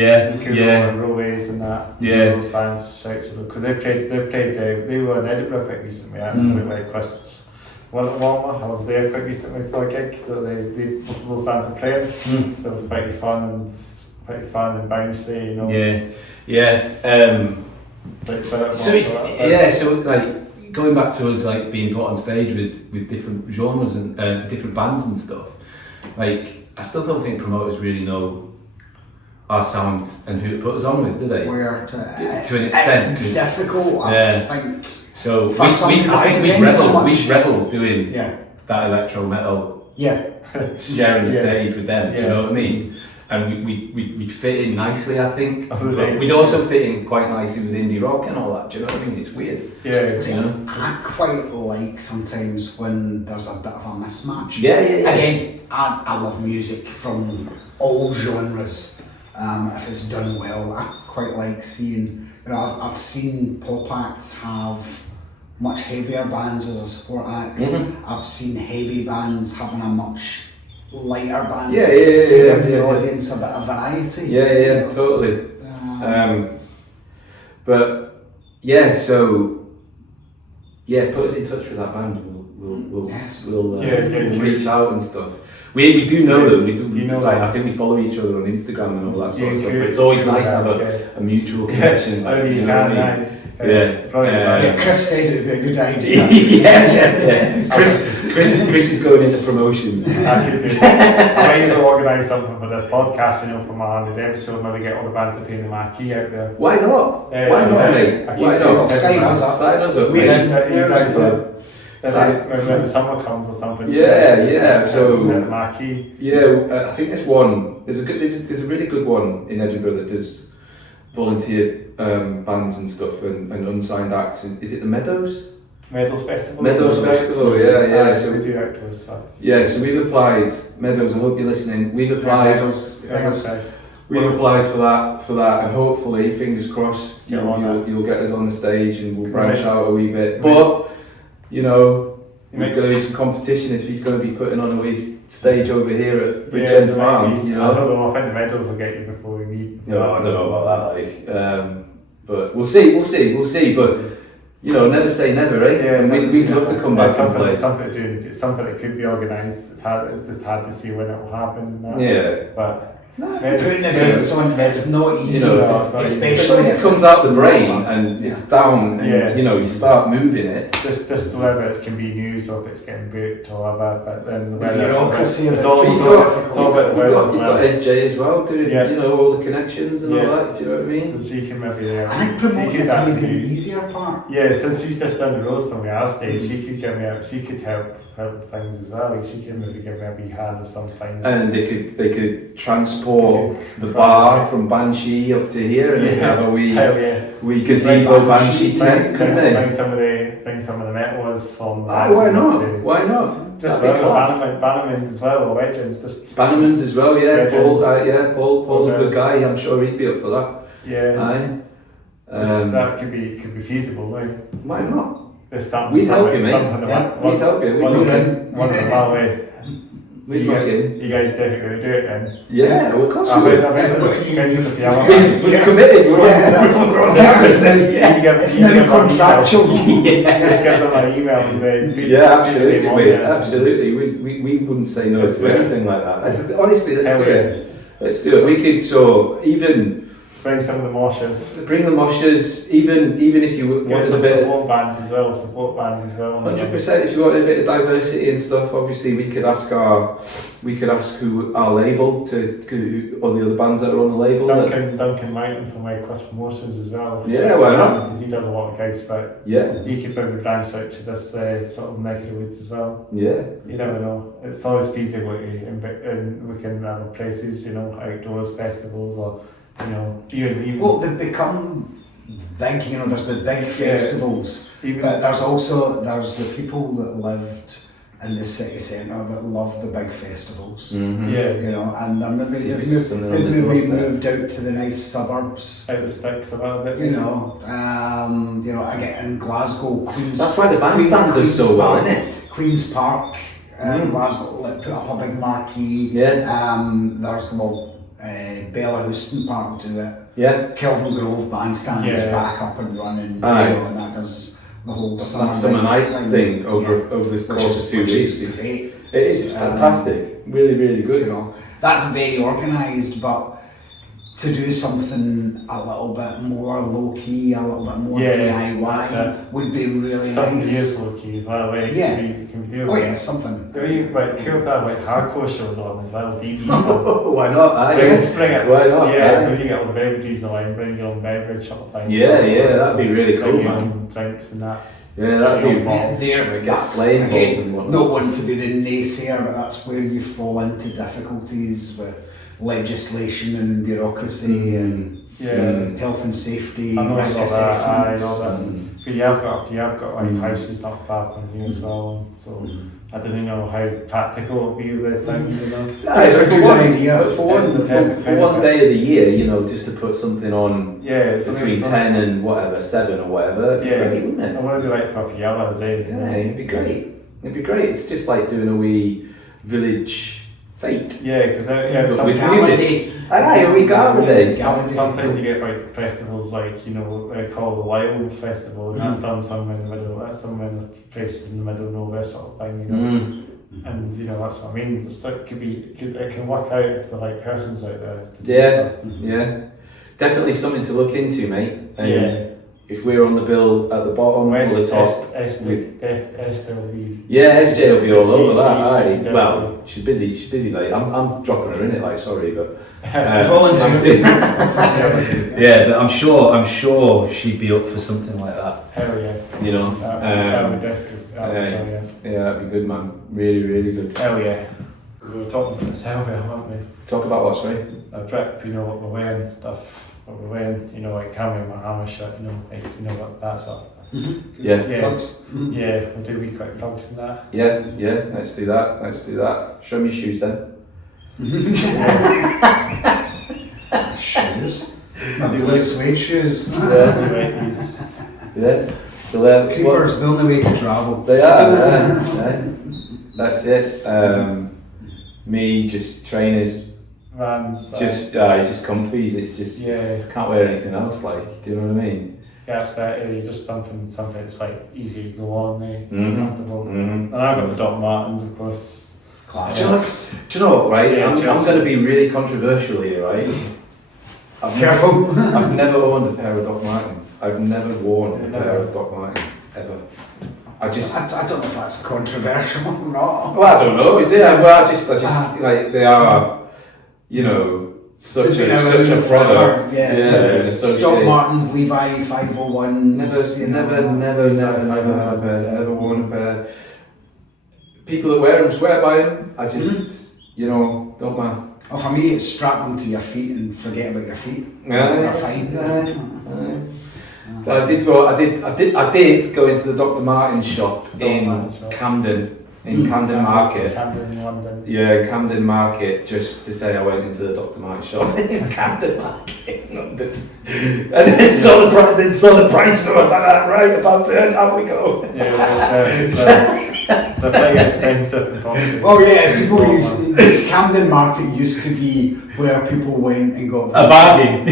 Kuro and Roways and that. Yeah. Those bands, because they were in Edinburgh quite recently. Actually, like Chris. Walmer, I was there quite recently for a gig, so both of those bands are playing. They were pretty fun and bouncy, you know. So like going back to us like being put on stage with different genres and different bands and stuff. Like I still don't think promoters really know our sound and who to put us on with, do they? Where to an extent. It's difficult, I think. So we revel doing that electro metal. Sharing the stage with them. Do you know what I mean? And we'd fit in nicely, I think. But we'd also fit in quite nicely with indie rock and all that. Do you know what I mean? It's weird. You know? I quite like sometimes when there's a bit of a mismatch. Again, I love music from all genres. If it's done well, I quite like seeing. You know, I've seen pop acts have much heavier bands as a support act. I've seen heavy bands having a much lighter bands to give the audience a bit of variety. Totally. But so put us in touch with that band. We'll reach out and stuff. We do know them. We do, you know, like I think we follow each other on Instagram and all that sort of stuff. But it's always nice to have a mutual connection. Chris said it would be a good idea. Chris is going into promotions. I might even organise something for this podcast, you know, for my 100th episode, maybe get all the bands to play the marquee out there. Why not? Why not, mate? Why not? Sign us up. Sign us up. When the summer comes or something. So the marquee. I think there's one. There's a really good one in Edinburgh that does volunteer bands and stuff and unsigned acts. Is it the Meadows? Meadows Festival. So we do outdoor stuff. So we've applied. Meadows, I hope you're listening. We've applied. We've applied for that, and hopefully, fingers crossed, you'll get us on the stage and we'll branch out a wee bit. But you know, There's going to be some competition if he's going to be putting on a wee stage over here at Bridgend Farm. You know? I don't know. I think the medals will get you before we meet. No, I don't know about that. But we'll see. But you know, never say never, right? Yeah, we'd love to come back and play. It's something that could be organised. It's just hard to see when it will happen. Yeah. But putting events on, it's not easy, You know, especially if it comes out the brain and it's down, and you know, you start moving it. Just whether it can be news or if it's getting booked or whatever. But then the bureaucracy of it's it. all about the weather as You've well. got SJ as well, doing you know, all the connections and all that. Do you know what I mean? So she can maybe. I think promoting is maybe the easier part. Yeah, since she's just down the road from me, our stage, she could give me out. She could help things as well. She could maybe give me a wee hand with some things. And they could transport the bar from Banshee up to here, and they have a wee gazebo Banshee tent. Bring some of the metals from. Why not? Why not? Just Bannerman's as well, or Wedgins. Just Bannerman's as well, yeah. Wedgins. Paul's a good guy. I'm sure he'd be up for that. Yeah. Aye. That could be feasible, right? Why not? We'd help you, mate. We'd help you. One of the way. We'd look in. You guys definitely going to do it then? Yeah, well, of course we would. We're committed. It's now contractual. Just give them an email and then. Yeah, absolutely. Absolutely. We wouldn't say no to anything like that. Honestly, let's do it. Let's do it. We could even. Bring some of the moshers. Bring the moshers, even if you want a bit. Support bands as well. 100%. If you want a bit of diversity and stuff, obviously we could ask who our label or the other bands that are on the label. Duncan Martin from Cross Promotions as well. Yeah, why not? Because he does a lot of gigs, but he could maybe branch out to this sort of neck of the woods as well. Yeah. You never know. It's always feasible, and we can have places, you know, outdoors festivals or. You know, even well, they've become big. You know, there's the big festivals, but there's the people that lived in the city centre that love the big festivals. Mm-hmm. Yeah, you know, and they're maybe moved out to the nice suburbs, out the sticks a little bit. You know, again in Glasgow, Queen's. That's why the bandstand does so well, isn't it? Queen's Park, Glasgow, put up a big marquee. Yeah. There's Bella Houston Park do it. Yeah. Kelvin Grove bandstand is back up and running. Aye. You know, and that does the whole summer night thing over this course of 2 weeks. It's fantastic. Really, really good. You know, that's very organised, but to do something a little bit more low key, a little bit more DIY would be really nice. Something is low key as well. Can we do something. Like cool that hardcore shows on as well. DB. Why not? Just bring it. Why not? Yeah, we can get all the beverages in the line. Bring your own beverage shop things. Yeah, that'd be really cool, man. Drinks and that. Yeah, that'd be that's again, not one to be the naysayer, but that's where you fall into difficulties with legislation and bureaucracy and health and safety, risk assessments. But you have got like houses not far from here as well, so I don't know how practical it'll be with this thing, you know. It's a good idea. But for one day of the year, you know, just to put something on between 10 and 7 or whatever, it'd be great, wouldn't it? I want to do like for a few hours, Yeah, it'd be great. It'd be great. It's just like doing a wee village fete. Yeah, because with music. Aye, we got with it. Sometimes you get like festivals like, you know, called the Wild Festival, and that's done somewhere in the middle. That's somewhere in a place in the middle of nowhere sort of thing, you know. And you know, that's what I mean. It can work out if the right person's out there to do stuff. Yeah. Definitely something to look into, mate. And if we're on the bill at the bottom or the top, Esther will be. Yeah, SJ will be all over that. Well, she's busy. Like I'm dropping her in it. Like, sorry, but volunteer. Yeah, but I'm sure she'd be up for something like that. Hell yeah. You know. That would definitely. Yeah, that'd be good, man. Really, really good. Hell yeah. We were talking about Sylvia, haven't we? Talk about what, sorry? A trip, you know, what we're wearing and stuff. What we're wearing, you know, like Cammy, my hammer shirt, you know, like, you know, what that sort of. Yeah. Plugs. Yeah, we'll do wee quick plugs and that. Yeah, let's do that. Show me shoes then. Shoes? My blue suede shoes. Yeah. So they're Creepers, the only way to travel. They are. That's it. Me, just trainers. Vans. Just comfies. It's just can't wear anything else. Like, do you know what I mean? Yeah, it's that just something that's like easy to go on, it's comfortable. Mm-hmm. And I've got the Doc Martens, of course. Classics. Do you know what? Right, Yeah, I'm going to be really controversial here, right? Careful. I've never owned a pair of Doc Martens. I've never worn a pair of Doc Martens ever. I don't know if that's controversial or not. Well, I don't know. Is it? Well, I just like they are, such a product. Yeah. Such Doc Martens, Levi 501. Never worn a pair. People that wear them swear by them. I just, don't matter. Oh, for me, it's strap them to your feet and forget about your feet. Yeah, They're fine. I did go into the Dr. Martens shop in Camden. In Camden Market. Camden, London. Yeah, Camden Market, just to say I went into the Dr. Martens shop in Camden Market in London. And then saw the price and I was like, right, about to end, out we go. Yeah, they're pretty expensive and costly. Oh yeah, Camden Market used to be where people went and got A bargain.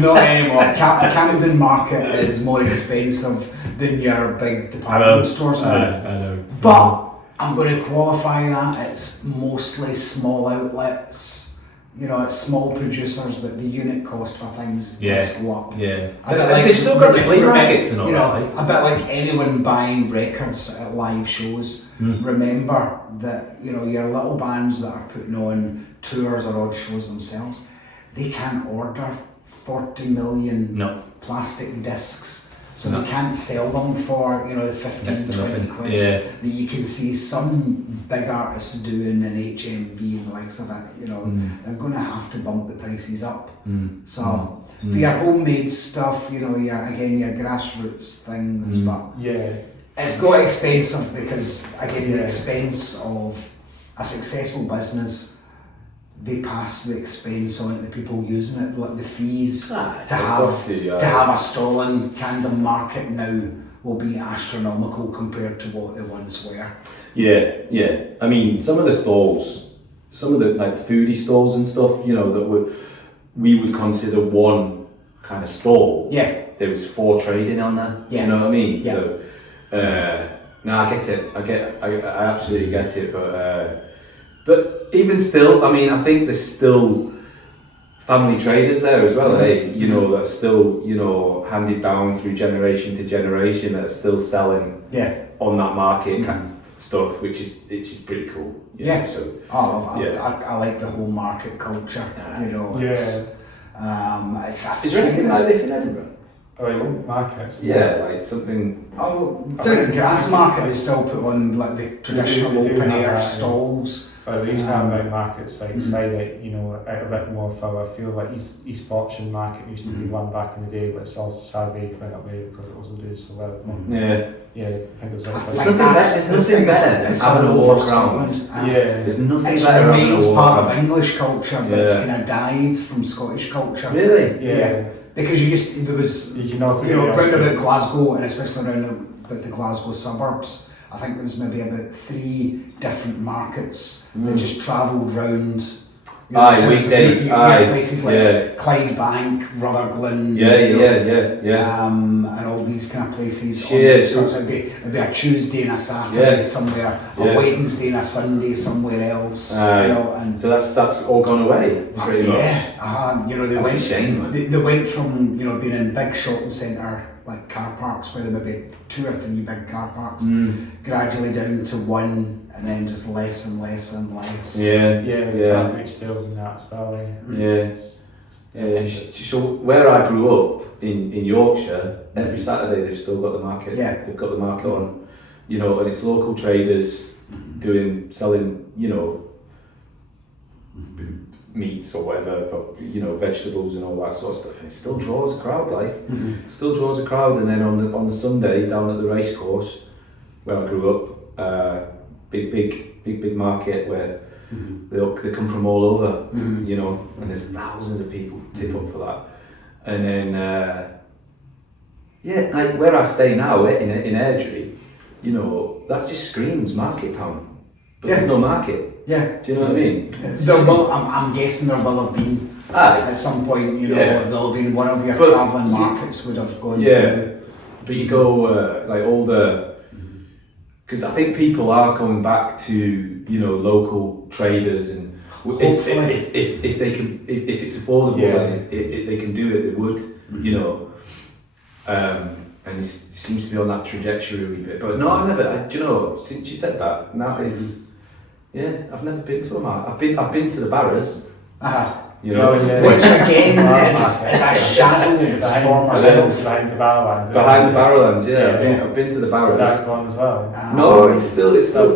Not anymore. Camden Market is more expensive than your big department stores now. I know. But I'm going to qualify that it's mostly small outlets. It's small producers that the unit cost for things does go up. Yeah. They've still got the flea markets and all that. A bit like anyone buying records at live shows. Remember that your little bands that are putting on tours or odd shows themselves, they can't order 40 million plastic discs. So they can't sell them for, the 15, 20 quid that you can see some big artists doing in HMV and the likes of it, they're going to have to bump the prices up. So for your homemade stuff, your grassroots things, but it's got expensive because, again, the expense of a successful business, they pass the expense on to the people using it, like the fees to have a stall in Camden Market now will be astronomical compared to what they once were. Yeah. I mean, some of the stalls, some of the like foodie stalls and stuff, that we would consider one kind of stall. Yeah. There was 4 trading on there. Yeah. You know what I mean? Yeah. So, I get it. I absolutely get it, but even still, I mean, I think there's still family traders there as well, that are still, handed down through generation to generation that are still selling on that market kind of stuff, which is pretty cool. So, I like the whole market culture, Is there anything like this in Edinburgh? Markets. Yeah, like something. Down at Grass Market, they still put on like the traditional open air stalls. But we used to have markets like side, out a bit more for. I feel like East Fortune Market used to be one back in the day, but it's also sadly went away because it wasn't doing so well. Yeah, I think it was There's nothing better than having a walk around. There's nothing it's better than remained having a walk part around. of English culture, but it's kind of died from Scottish culture. Really? Yeah. Because there was, round about Glasgow, and especially round about the Glasgow suburbs, I think there was maybe about 3 different markets that just travelled round. Weekdays. Places like Clydebank, Rutherglen. And all these kind of places. So it'd be a Tuesday and a Saturday somewhere, a Wednesday and a Sunday somewhere else. And so that's all gone away. Pretty much. That's a shame, man. They went from being in big shopping centre like car parks, where there may be 2 or 3 big car parks, gradually down to 1, and then just less and less and less. The car sales and that as well. So where I grew up in Yorkshire, every Saturday they've still got the market. They've got the market on, and it's local traders selling, meats or whatever, but vegetables and all that sort of stuff, and it still draws a crowd. And then on the Sunday down at the racecourse where I grew up, big market where they come from all over, and there's thousands of people tip up for that, and then Yeah, like where I stay now in Airdrie, you know, that just screams market town, but there's no market. Yeah. Do you know what I mean? I'm guessing there will have been Aye. at some point, you know, there'll have been one of your But travelling markets would have gone Yeah, through. but you go like all the, because I think people are coming back to, you know, local traders, and if they can, if it's affordable and they can do it, they would, you know. And it seems to be on that trajectory a wee bit. But no, do you know, since you said that, now it's, I've never been to a market. I've been to the Barras. You know, which again is a shadow of its former self. Behind the Barrowlands. Behind the Barrowlands, I've been to the Barras. Is that gone as well? No, it's still that's still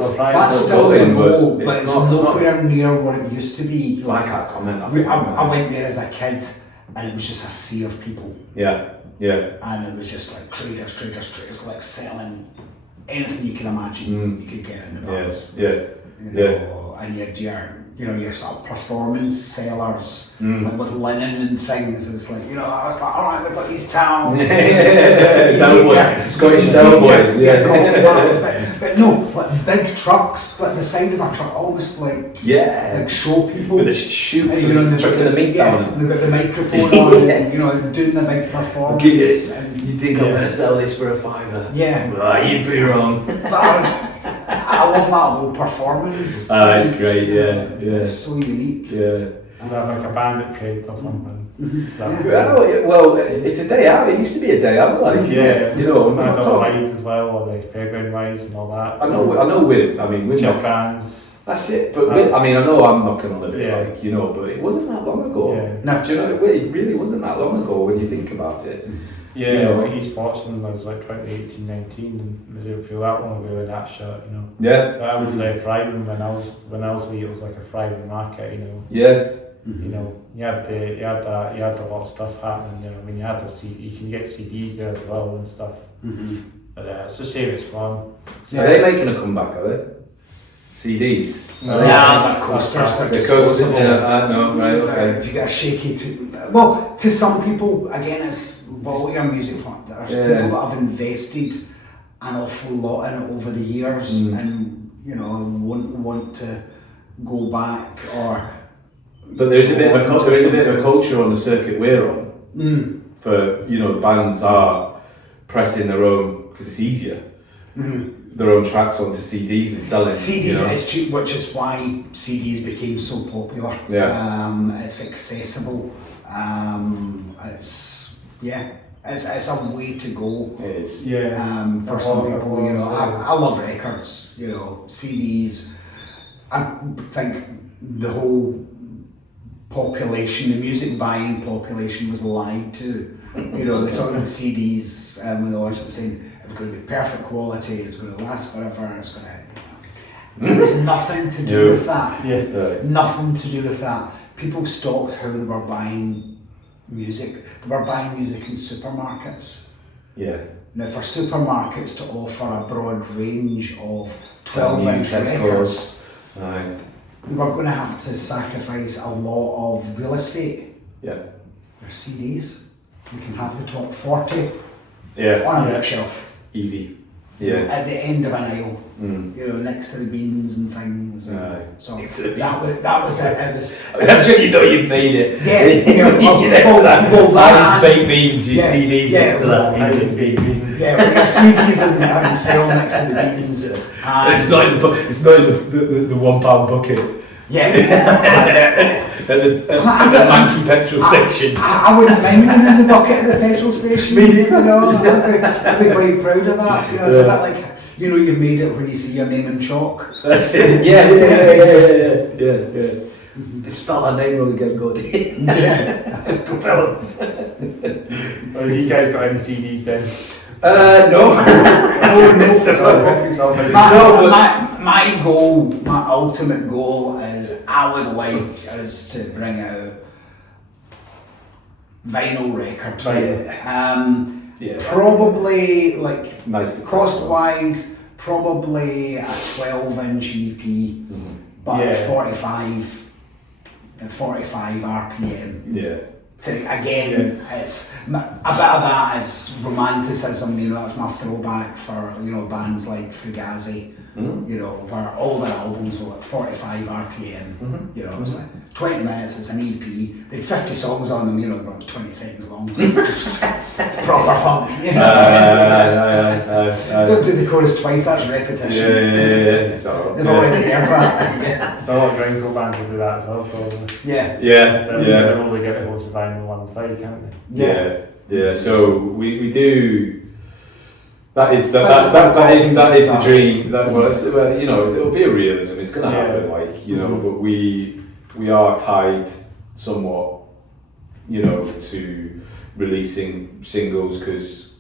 going, the goal, but it's not nowhere near what it used to be. I can't comment. I went there as a kid, and it was just a sea of people. Yeah. And it was just like traders, like selling anything you can imagine you could get in the Barras. You know, and you had your sort of performance sellers like with linen and things. It's like, you know, I was like, all right, we've got these towels. Scottish cowboys, But no, like big trucks, like the side of a truck, almost like show people. With a shoot, you know, chucking the meat down. They've got the microphone on, and, you know, doing the big performance. You think I'm going to sell this for a $5? Yeah. Well, you'd be wrong. But I love that whole performance. It's great, It's so unique. And have like a bandit parade or something. Well, it's a day out. It used to be a day out, like you know. And rides as well, or the fairground rides and all that. I know. With Chip bands. That's it. But I know I'm not going to live it, like, you know. But it wasn't that long ago. No, do you know? It really wasn't that long ago when you think about it. Yeah, you know, like East Watson was like 2018, 19, and we didn't feel that long ago in that shirt, you know. Yeah. That was Friday when I was it was like a Friday market, you know. Yeah. You know, you had a lot of stuff happening. You know, I mean, you had the CD. You can get CDs there as well and stuff. But it's a shame it's gone. So are they making a comeback? Are they? CDs? Of course, they're disposable. Okay. If you get a shaky, to some people, again, it's all your music fans. There's people that have invested an awful lot in it over the years, and you know, won't want to go back or. But there's a bit of a culture on the circuit we're on. For, you know, the bands are pressing their own, because it's easier. Their own tracks onto CDs and selling CDs. You know? It's cheap, which is why CDs became so popular. It's accessible. It's a way to go. It is. For some people, you know, I love records. You know, CDs. I think the whole population, the music buying population, was lied to. You know, they talked about CDs when they launched it, saying it was going to be perfect quality, it was going to last forever, it's going to. There's nothing to do with that. Nothing to do with that. People stalked how they were buying music. They were buying music in supermarkets. Now, for supermarkets to offer a broad range of 12-inch records, they were going to have to sacrifice a lot of real estate. Their CDs, you can have the top 40 on a bookshelf. Easy. At the end of an aisle, you know, next to the beans and things. So that was it. It was. That's when you know you've made it. That's baked beans. You CDs next to that. It's baked beans. When your CDs and sale next to the beans. It's not in the £1 bucket. At the Manton petrol station. I wouldn't mind being in the bucket at the petrol station. Me neither. You know, I'd be quite proud of that. You know, it's a bit like, you know, you've made it when you see your name in chalk. That's it. Yeah. They've spelled our name wrong again, go Go tell them. Well, you guys got any CDs then? No. My goal, my ultimate goal is I would like us to bring out vinyl records. Probably like nice cost-wise, probably a 12-inch EP, but 45 RPM. Again, it's. bit of that is romanticism, you know, that's my throwback for, you know, bands like Fugazi, you know, where all their albums were like 45 RPM, you know, it was like 20 minutes, it's an EP, they had 50 songs on them, you know, they were like 20 seconds long. Proper punk, you know. Don't do the chorus twice, that's repetition. Yeah. So, They've already heard that. A lot of grindcore bands will do that as well, probably. Yeah. So they only get the whole shebang on one side, can't they? Yeah. So we do. That is the dream. That was, you know, it'll be a realism. It's gonna happen, like, you know. But we are tied somewhat, you know, to releasing singles because,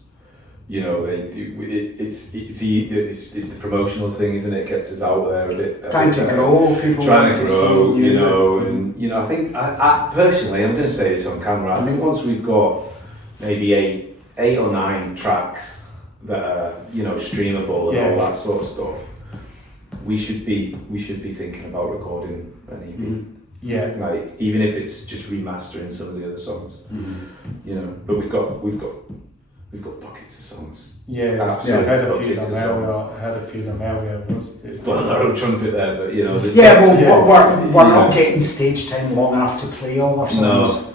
you know, it's the promotional thing, isn't it? It gets us out there a bit. Trying to grow, people trying to grow, you know, and you know, I think I personally, I'm going to say this on camera. I think once we've got maybe eight or 9 tracks that are, you know, streamable and all that sort of stuff, we should be thinking about recording an EP. Yeah. Like, even if it's just remastering some of the other songs, you know. But we've got buckets of songs. Yeah, I had a few of them earlier. Blowing our own trumpet there, but you know. We're not getting stage time long enough to play all our songs.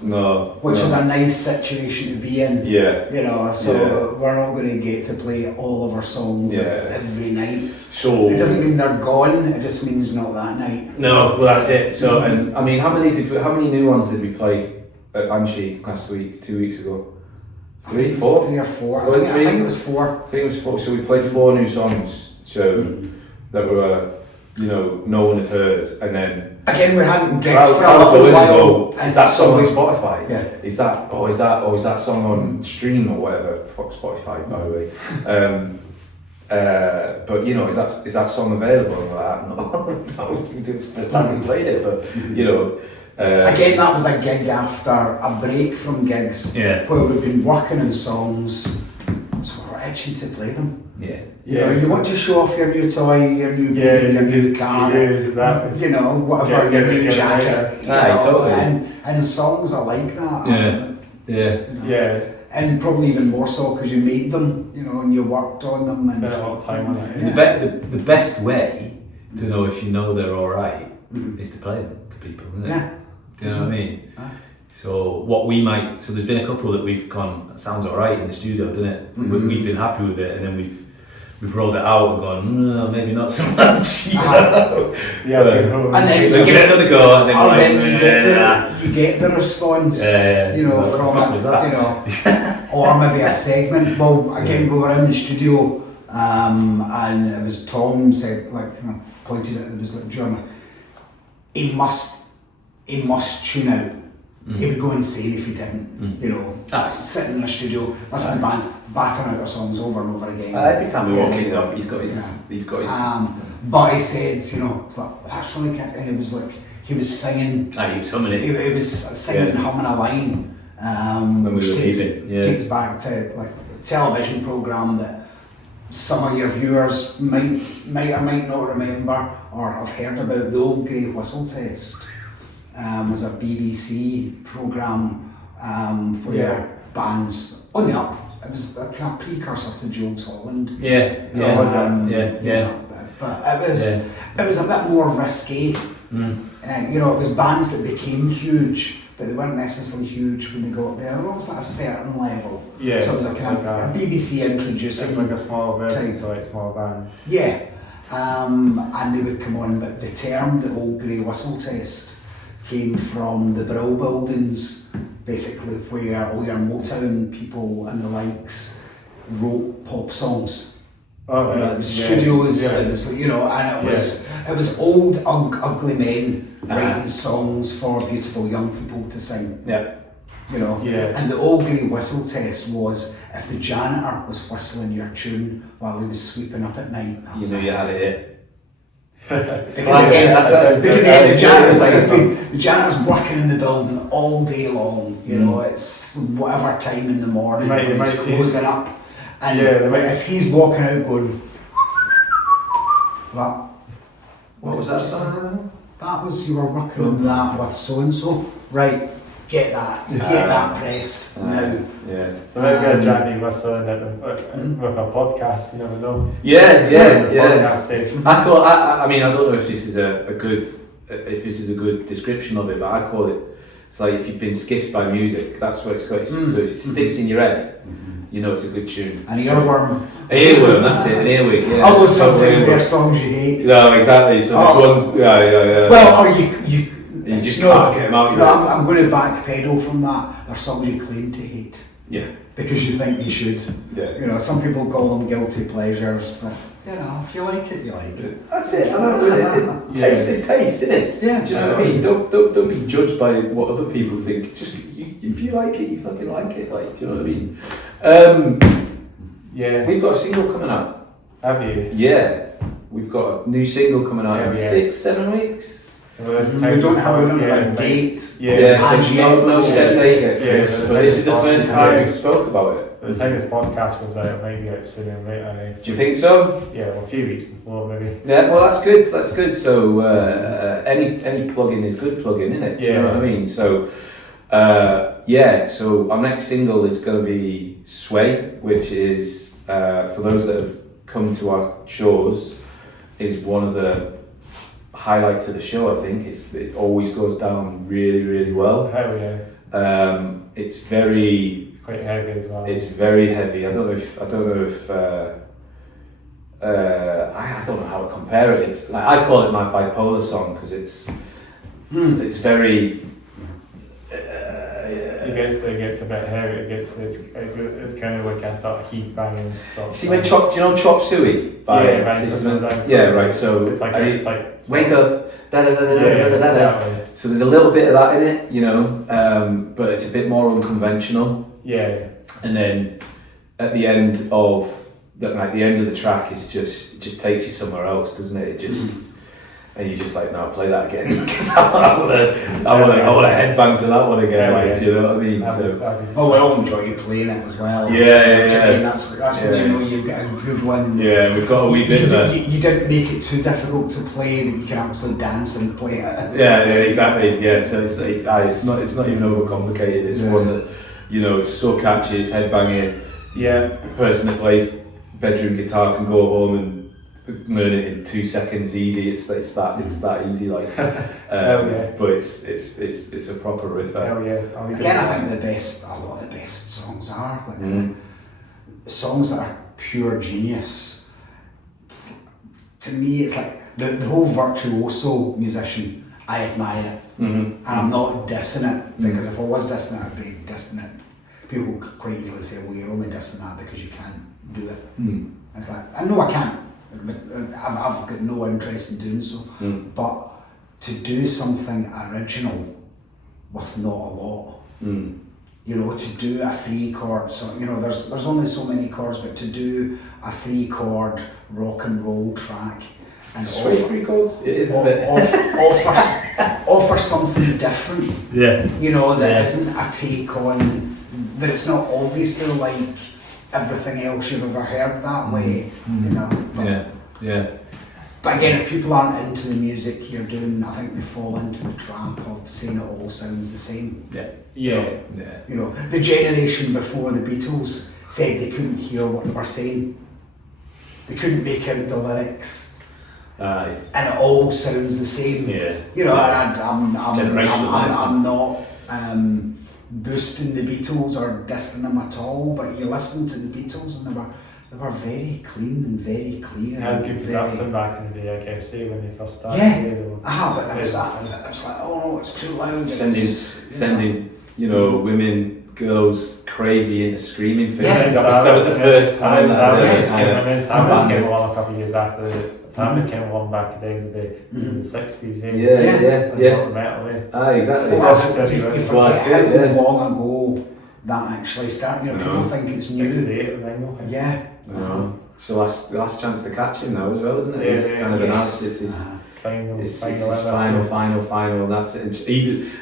Which is a nice situation to be in. Yeah. You know, so we're not going to get to play all of our songs every night. Sure. It doesn't mean they're gone. It just means not that night. No, well that's it. So, and I mean, how many new ones did we play at Banshee last week? 2 weeks ago. 3 or 4. I think it was 4. I think it was 4. So we played 4 new songs. So that were, you know, no one had heard, and then again we hadn't gigged for a little while. Is that song on Spotify? Yeah. Is that song on Stream or whatever? Fuck Spotify, by the way. But you know, is that song available? And we're like, no, it's the first time we played it, but you know. Again, that was a gig after a break from gigs, where we've been working on songs, so we're itching to play them. You know, you want to show off your new toy, your new baby, your new car, you know, whatever, your new jacket. Totally. And songs are like that. Yeah. And probably even more so because you made them, you know, and you worked on them. And spent a lot of time on it. The best way to know if you know they're alright is to play them to people, isn't it? Yeah. Do you know what I mean? So there's been a couple that we've gone, that sounds alright in the studio, doesn't it? We've been happy with it, and then we've rolled it out and gone, no, maybe not so much. You know? And then we give it another go, and then you get the response, you know, from it, you know, or maybe a segment. Well, again, we were in the studio, and it was Tom said, like, kind of pointed at it was like, John, he must tune out. He would go insane if he didn't. You know, sitting in the studio, listening to bands battering out their songs over and over again. Every time we walk in, he's got his. But he said, you know, it's like, that's really good. And it was like he was singing. He was humming it. He was singing and humming a line. Which takes back to like a television programme that some of your viewers might or might not remember or have heard about, the Old Grey Whistle Test. Was a BBC programme where bands on the up. It was a kind of precursor to Jules Holland. But it was a bit more risque. You know, it was bands that became huge, but they weren't necessarily huge when they got there. They were always at a certain level. So it was like a BBC introducing. It's like a small version, so like small bands. And they would come on, but the term, the Old Grey Whistle Test, came from the Brill buildings, basically where all your Motown people and the likes wrote pop songs. You know, it was studios, it was, you know, and it was old ugly men writing songs for beautiful young people to sing. You know, and the Old Grey Whistle Test was if the janitor was whistling your tune while he was sweeping up at night. You knew you had it. Because the janitor's working in the building all day long, you know, it's whatever time in the morning when he's closing up, and if he's walking out going, what was that song? That was, you were working on that with so and so, right? get that pressed now. Yeah. There might be a Johnny whistling with a podcast, you never know. Yeah. Podcast, Dave. I mean, I don't know if this is a good description of it, but I call it. It's like if you've been skiffed by music. That's what it's got. So if it sticks in your head, you know it's a good tune. An earworm. An earworm, that's it. An earwig. Yeah. Although sometimes they're songs you hate. No, exactly. So this one's yeah. Well, or you just can't get them out. I'm going to backpedal from that. They're songs you claim to hate. Yeah. Because you think you should. Yeah. You know, some people call them guilty pleasures, but you know, if you like it, you like it. That's it. Taste is taste, isn't it? Yeah. Do you know what I mean? Don't be judged by what other people think. Just if you like it, you fucking like it. Like, do you know what I mean? Yeah. We've got a single coming out. Have you? Yeah. We've got a new single coming out in 6-7 weeks. We don't have dates. Yeah, so As yet. no set date yet. Yeah, But this is the first time we've spoke about it. The thing this podcast goes out, it might be out sooner or later. Do you think so? Yeah, well, a few weeks before maybe. Yeah, well that's good. That's good. So any plug-in is good plug-in, isn't it? Do you know what I mean? So so our next single is going to be Sway, which is for those that have come to our shows, is one of the highlights of the show. I think it always goes down really, really well. Hell yeah. It's very. Quite heavy as well. It's very heavy. I don't know if I don't know how to compare it. It's like, I call it my bipolar song because it's very. It gets a bit heavy. It's kind of like a sort of heat banging stuff. See when do you know Chop Suey by right. So it's like wake up. Exactly. So there's a little bit of that in it, you know, but it's a bit more unconventional. Yeah. And then at the end of the track is just takes you somewhere else, doesn't it? It just and you're just like, no, play that again because I want to headbang to that one again. Yeah, do you know what I mean? We'll enjoy you playing it as well. Yeah. That's when you know you've got a good one. Yeah, we've got a wee bit of that. You didn't make it too difficult to play that you can actually dance and play it. Yeah, exactly. Yeah, so it's not even overcomplicated. It's one that, you know, it's so catchy. It's headbanging. Yeah. The person that plays bedroom guitar can go home and learn it in 2 seconds easy. It's that easy, like. But it's a proper riff. Hell yeah. Again, I think a lot of the best songs are like the songs that are pure genius. To me, it's like the whole virtuoso musician. I admire it, and I'm not dissing it because if I was dissing it, I'd be dissing it. People could quite easily say, "Well, you're only dissing that because you can't do it." It's like, I know I can't. I've got no interest in doing so, but to do something original with not a lot, you know, to do a 3-chord song, you know, there's only so many chords, but to do a 3-chord rock and roll track and three chords. It is offer something different. Yeah. You know, that isn't a take on, that it's not obviously like everything else you've ever heard that way, you know. But, But again, if people aren't into the music you're doing, I think they fall into the trap of saying it all sounds the same. Yeah. You know, the generation before the Beatles said they couldn't hear what they were saying. They couldn't make out the lyrics. And it all sounds the same. Yeah. You know, and I'm not boosting the Beatles or dissing them at all, but you listen to the Beatles and they were very clean and very clear. Yeah, good production back in the day, I guess, when they first started. But there was that, it was like, oh no, it's too loud. Sending, you know, women, girls crazy into screaming things. Yeah. That was the first time. And then Stamets came along a couple of years after Stamets came along back in the 60s. Metal, exactly. You forget how long ago that actually started. You know, people think it's new. 68 Yeah. It's the last chance to catch him now as well, isn't it? It's kind of announced it's final, and that's it.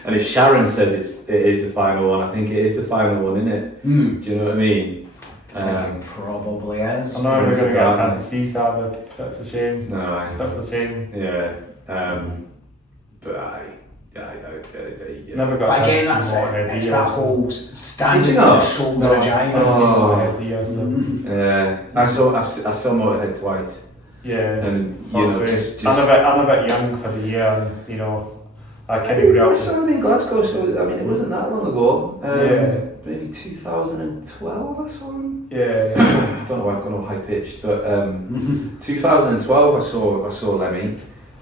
And if Sharon says it is the final one, I think it is the final one, isn't it? Do you know what I mean? I think it probably is. I'm not even going to get a chance to see Sabbath. That's a shame. No, that's a shame. Yeah. But Never got But a again, chance that's to it. walk It's head that years. whole standing Did you on not? the shoulder of giants. I saw Motorhead twice, Yeah. and Also, just I'm a bit young for the year, and I kind of grew up. I saw him in Glasgow, so I mean it wasn't that long ago. Maybe 2012 I saw him. Yeah. I don't know why I've gone all high pitched, but 2012 I saw Lemmy,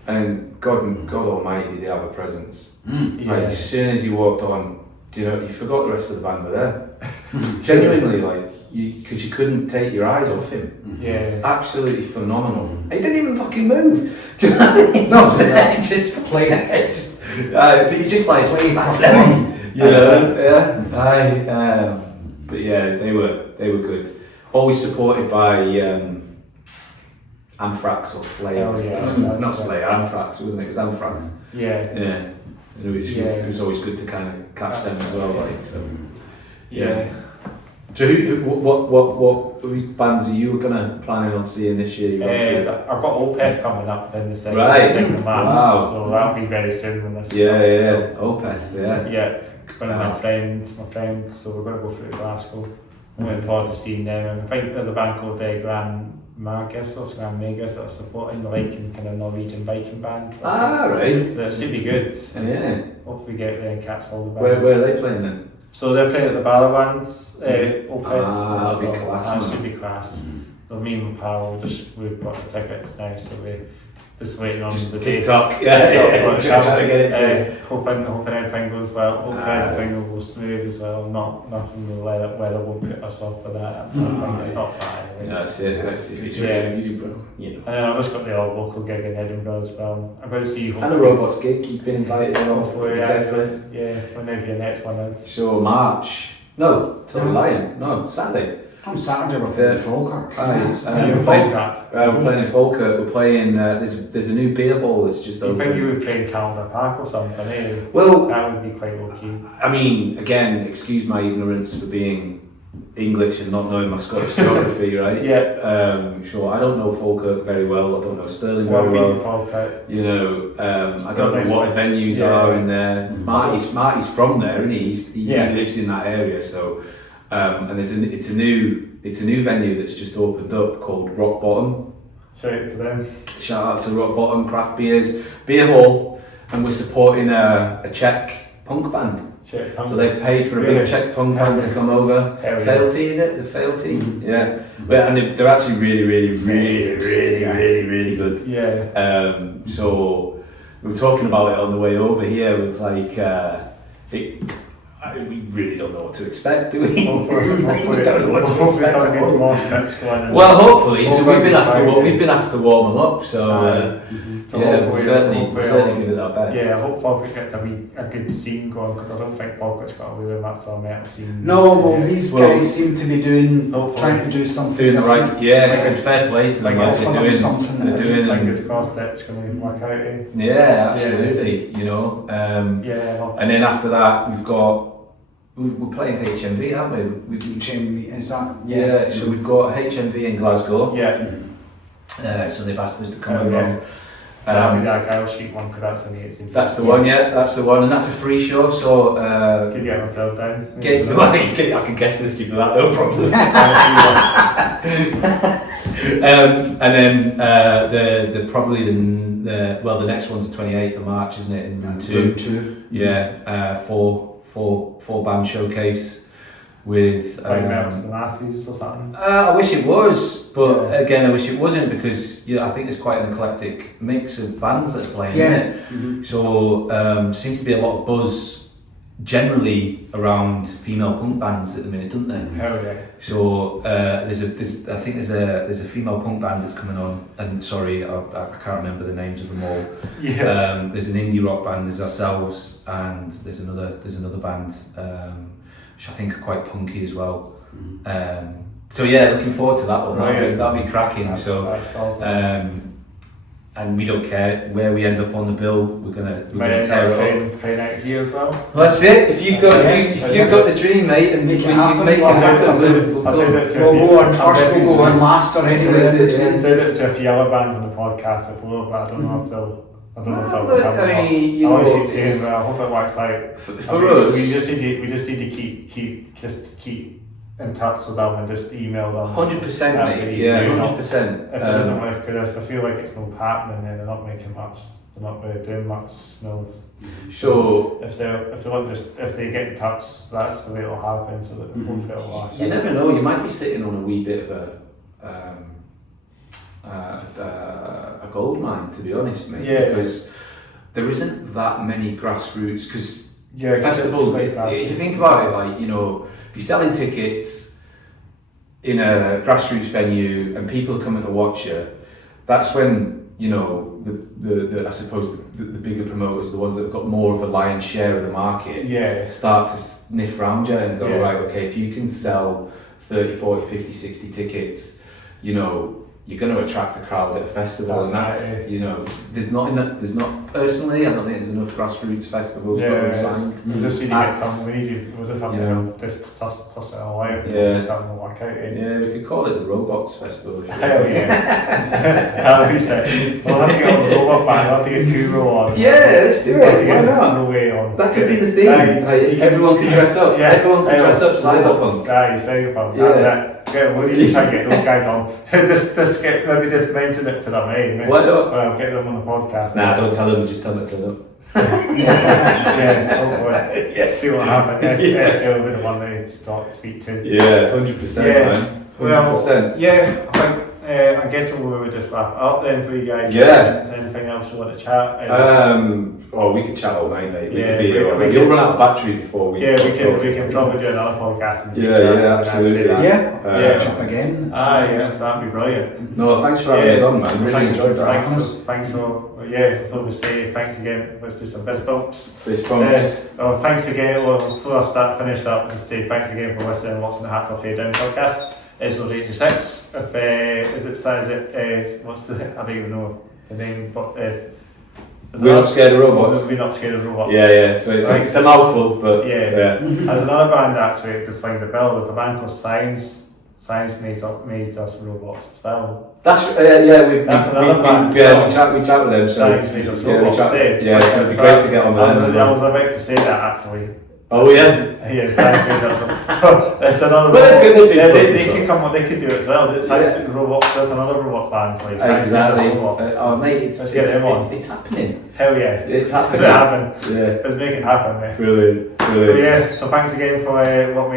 and God Almighty, did he have a presence? Like as soon as he walked on, you forgot the rest of the band were there. Genuinely, because you couldn't take your eyes off him. Yeah. Absolutely phenomenal. He didn't even fucking move. Do you know what I mean? No, just Play. but you just like Play that's perform. Lemmy. But yeah, they were good. Always supported by Anthrax or Slayer. Oh, yeah, Not Slayer, Anthrax, wasn't it? It was Anthrax. Yeah. Yeah. It was always good to kind of catch them as well. Yeah. So what bands are you planning on seeing this year? I've got Opeth coming up in the second March, Wow. so that'll be very soon when this. Yeah. Opeth, yeah. Yeah, going to my friends, so we're going to go through to Glasgow. I'm looking forward to seeing them. And I think there's a band called Grand Magus or Grand Magus that are supporting the kind of Norwegian biking bands. Right. So it should be good. Yeah. Hopefully get there and catch all the bands. Where are they playing then? So they're playing at the Balabands, Opeth. That'll be class, That man. should be class. So me and my pal, we've got the tickets now, so we're just waiting on the date. TikTok. Yeah, Trying to get it to. Hoping everything goes well. Hopefully everything will go smooth as well. Nothing will weather will put us off for that. That's not it's not bad. That's it. That's if it's Yeah. easy, bro. And then I've just got the old local gig in Edinburgh as well. I'm going to see. And a Robots gig. You've been invited along. Hopefully, whenever your next one is. So March. No, Total Lion. No, Saturday. On Saturday we're playing Falkirk. We're playing in Falkirk. We're playing. There's a new beer ball that's just I opened. think you would play in Calendar Park or something, eh? Well, that would be quite okay. I mean, again, excuse my ignorance for being English and not knowing my Scottish geography, right? Yeah. Sure. I don't know Falkirk very well. I don't know Stirling very well. Falkirk. I don't know what the venues are in there. Marty's from there, and he lives in that area. So, and it's a new venue that's just opened up called Rock Bottom. Shout out to them. Shout out to Rock Bottom Craft Beers Beer Hall, and we're supporting a Czech punk band. So they've paid for a big Czech punk band to come over. Fealty, is it? The Fealty? Yeah. And they're actually really, really, really, really, really, really good. Yeah. So we were talking about it on the way over here. It was like, we really don't know what to expect, do we? We don't know what to expect. Well, hopefully. So we've been asked to warm them up. So we'll certainly give it our best. Yeah, I hope Falkirk gets a good scene going, because I don't think Falkirk's got a really much of a metal scene. No, well these guys seem to be trying to do something doing the different. right. Yes, and fair play to them. They're doing something. Fingers crossed that's going to work out. Eh? Yeah, absolutely. And then after that we're playing HMV, aren't we? HMV, is that? Yeah. So we've got HMV in Glasgow. Yeah. So they've asked us to come along. That Guile Street one, because that's amazing. That's the one, that's the one, and that's a free show. So can get myself down. I can guess this for that, no problem. And then the next one's the 28th of March, isn't it? In Room 2. Yeah. Four band showcase with like the Nazis or something. I wish it was, but again, I wish it wasn't, because I think it's quite an eclectic mix of bands that are playing, isn't it? Mm-hmm. So seems to be a lot of buzz generally around female punk bands at the minute, doesn't there? Hell yeah. So there's a female punk band that's coming on, and sorry, I can't remember the names of them all. Yeah. There's an indie rock band, there's ourselves, and there's another band which I think are quite punky as well. So yeah, looking forward to that one. That'll be cracking. That's awesome. And we don't care where we end up on the bill. We're gonna tear it up. Playing out here as well. Well, that's it. If you've got the dream, mate, and Make it we happen. make it happen. We'll go on first. We'll go on last already. I said it to a few other bands on the podcast before, but I don't know if I don't know if Well, that will look, happen. I mean, you I always know, keep saying, it's- well, I hope it works out. For us, we just need to keep in touch with them and just email them. 100%, That's what mate. you Yeah, do, not- 100%. If it doesn't work, or if I feel like it's not happening, then they're not making much. They're not really doing much. No. So If they get in touch, that's the way it'll happen. So that hopefully it'll work. you never know. You might be sitting on a wee bit of a gold mine, to be honest, mate. Yeah. Because there isn't that many grassroots. Because Yeah, festival, it's if quite you grassroots. think about it, like, you know, if you're selling tickets in a grassroots venue and people are coming to watch you, that's when, you know, the I suppose the bigger promoters, the ones that have got more of a lion's share of the market, Yeah. start to sniff round you and go, Yeah. right, okay, if you can sell 30, 40, 50, 60 tickets, you know, you're going to attract a crowd at a festival, and that's, Exactly. you know, there's not personally, I don't think there's enough grassroots festivals Yeah, going it's- signed. we just need to get some. We'll just have to Yeah. just suss it all out. Yeah. Something will work out. Yeah, we could call it the Robots Festival. If you Hell like. yeah. That'll be sick. We'll have to get on the robot band. We'll have to get Kuro on. Yeah, let's do We'll have to it. get Why not? No way on. That could be the thing. Like, everyone can dress up. Yeah. Everyone can dress up cyberpunk. Guys, cyberpunk. Yeah. That's it. Yeah, we'll need to try and get those guys on. Maybe just mention it to them, eh? Why not? Well, get them on the podcast. Nah, don't tell them. Just tell them to turn up. Yeah, go for it. Yeah. See what happens. Yeah. SJ will be the one to speak to. Yeah, 100%, Yeah. man. Well, 100%. yeah, I think. I guess we would just wrap it up then for you guys. Yeah. Is there anything else you want to chat? Well, we could chat all night, mate. We Yeah, could be here. we You'll could- run out of battery before we yeah, stop we talking. can probably do another podcast. And Yeah, chat yeah, and absolutely. say that. Yeah, Uh, catch up again. Ah, yes, that'd be brilliant. No, thanks for having us on, man. Really thanks, enjoyed that. Thanks so, yeah, before we say thanks again, let's do some fist bumps. Fist bumps. Thanks again, before I finish up, just say thanks again for listening and watching the Hats Off Here Down podcast. Episode 86. What's the, I don't even know the name, but We're not scared of robots. We're not scared of robots. Yeah, so it's a mouthful, but Yeah. There's another band actually just rang the bell. There's a band called Science. Science made us robots as well. That's That's another band. we chat with them. So Science made us yeah, we robots. chat, eh? so it'd be great to get on with them as I was well. about to say that actually. Oh yeah. Yeah, Science made us robots. So it's another. Well, they'd be yeah, fun, they so. could come. They could do it as well. Science made robots. There's another robot band. Like Science Made Us Exactly. Robots. Oh mate, Let's get them on. it's happening. Hell yeah. It's It's happening. gonna happen. Yeah. Let's make it happen, mate. Brilliant. So yeah, so thanks again for what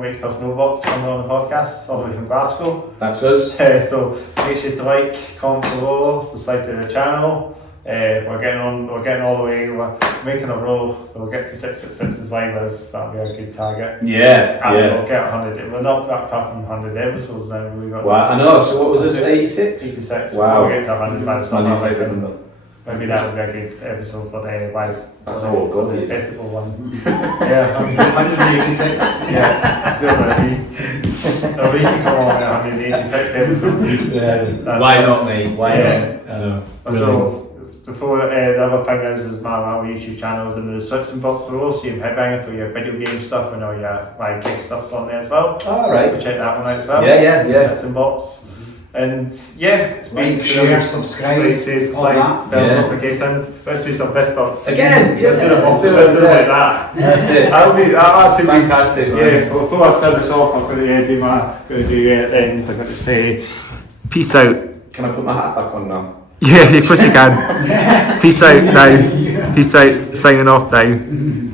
makes us robots coming on the podcast, all the way from Glasgow. That's us. So make sure to like, comment below, subscribe to the channel. We're getting all the way. We're making a roll, so we'll get to 6 subscribers. That'll be a good target. Yeah. And Yeah. we'll get 100. We're not that far from 100 episodes now. We got Wow. I know. So what was this? 86. 86. Wow. We'll get to 100 by the That's my summer. new favourite number. Maybe that would be a good episode for the That's all we've got the here. festival one. Yeah. 186. Yeah, so we can come on at 186 episodes. Yeah. Why not, mate? Why Yeah. not? I know. So, before the other thing is my YouTube channel is in the description box below, so you can headbang for your video game stuff and all your gig stuff's on there as well. All So right. check that one out as well. Yeah. Description box. And yeah, it's been Like, share, subscribe, all that. bell Yeah. notifications. Let's do some fist bumps. Again, Let's do yeah, the let's do it, let's do it yeah. like that. That's it. That's it. Fantastic, man. Yeah, before I start this off, I'm going to do things. I'm going to say, Peace out. Can I put my hat back on now? Yeah, of course you can. Peace out now. Peace out. Signing off now.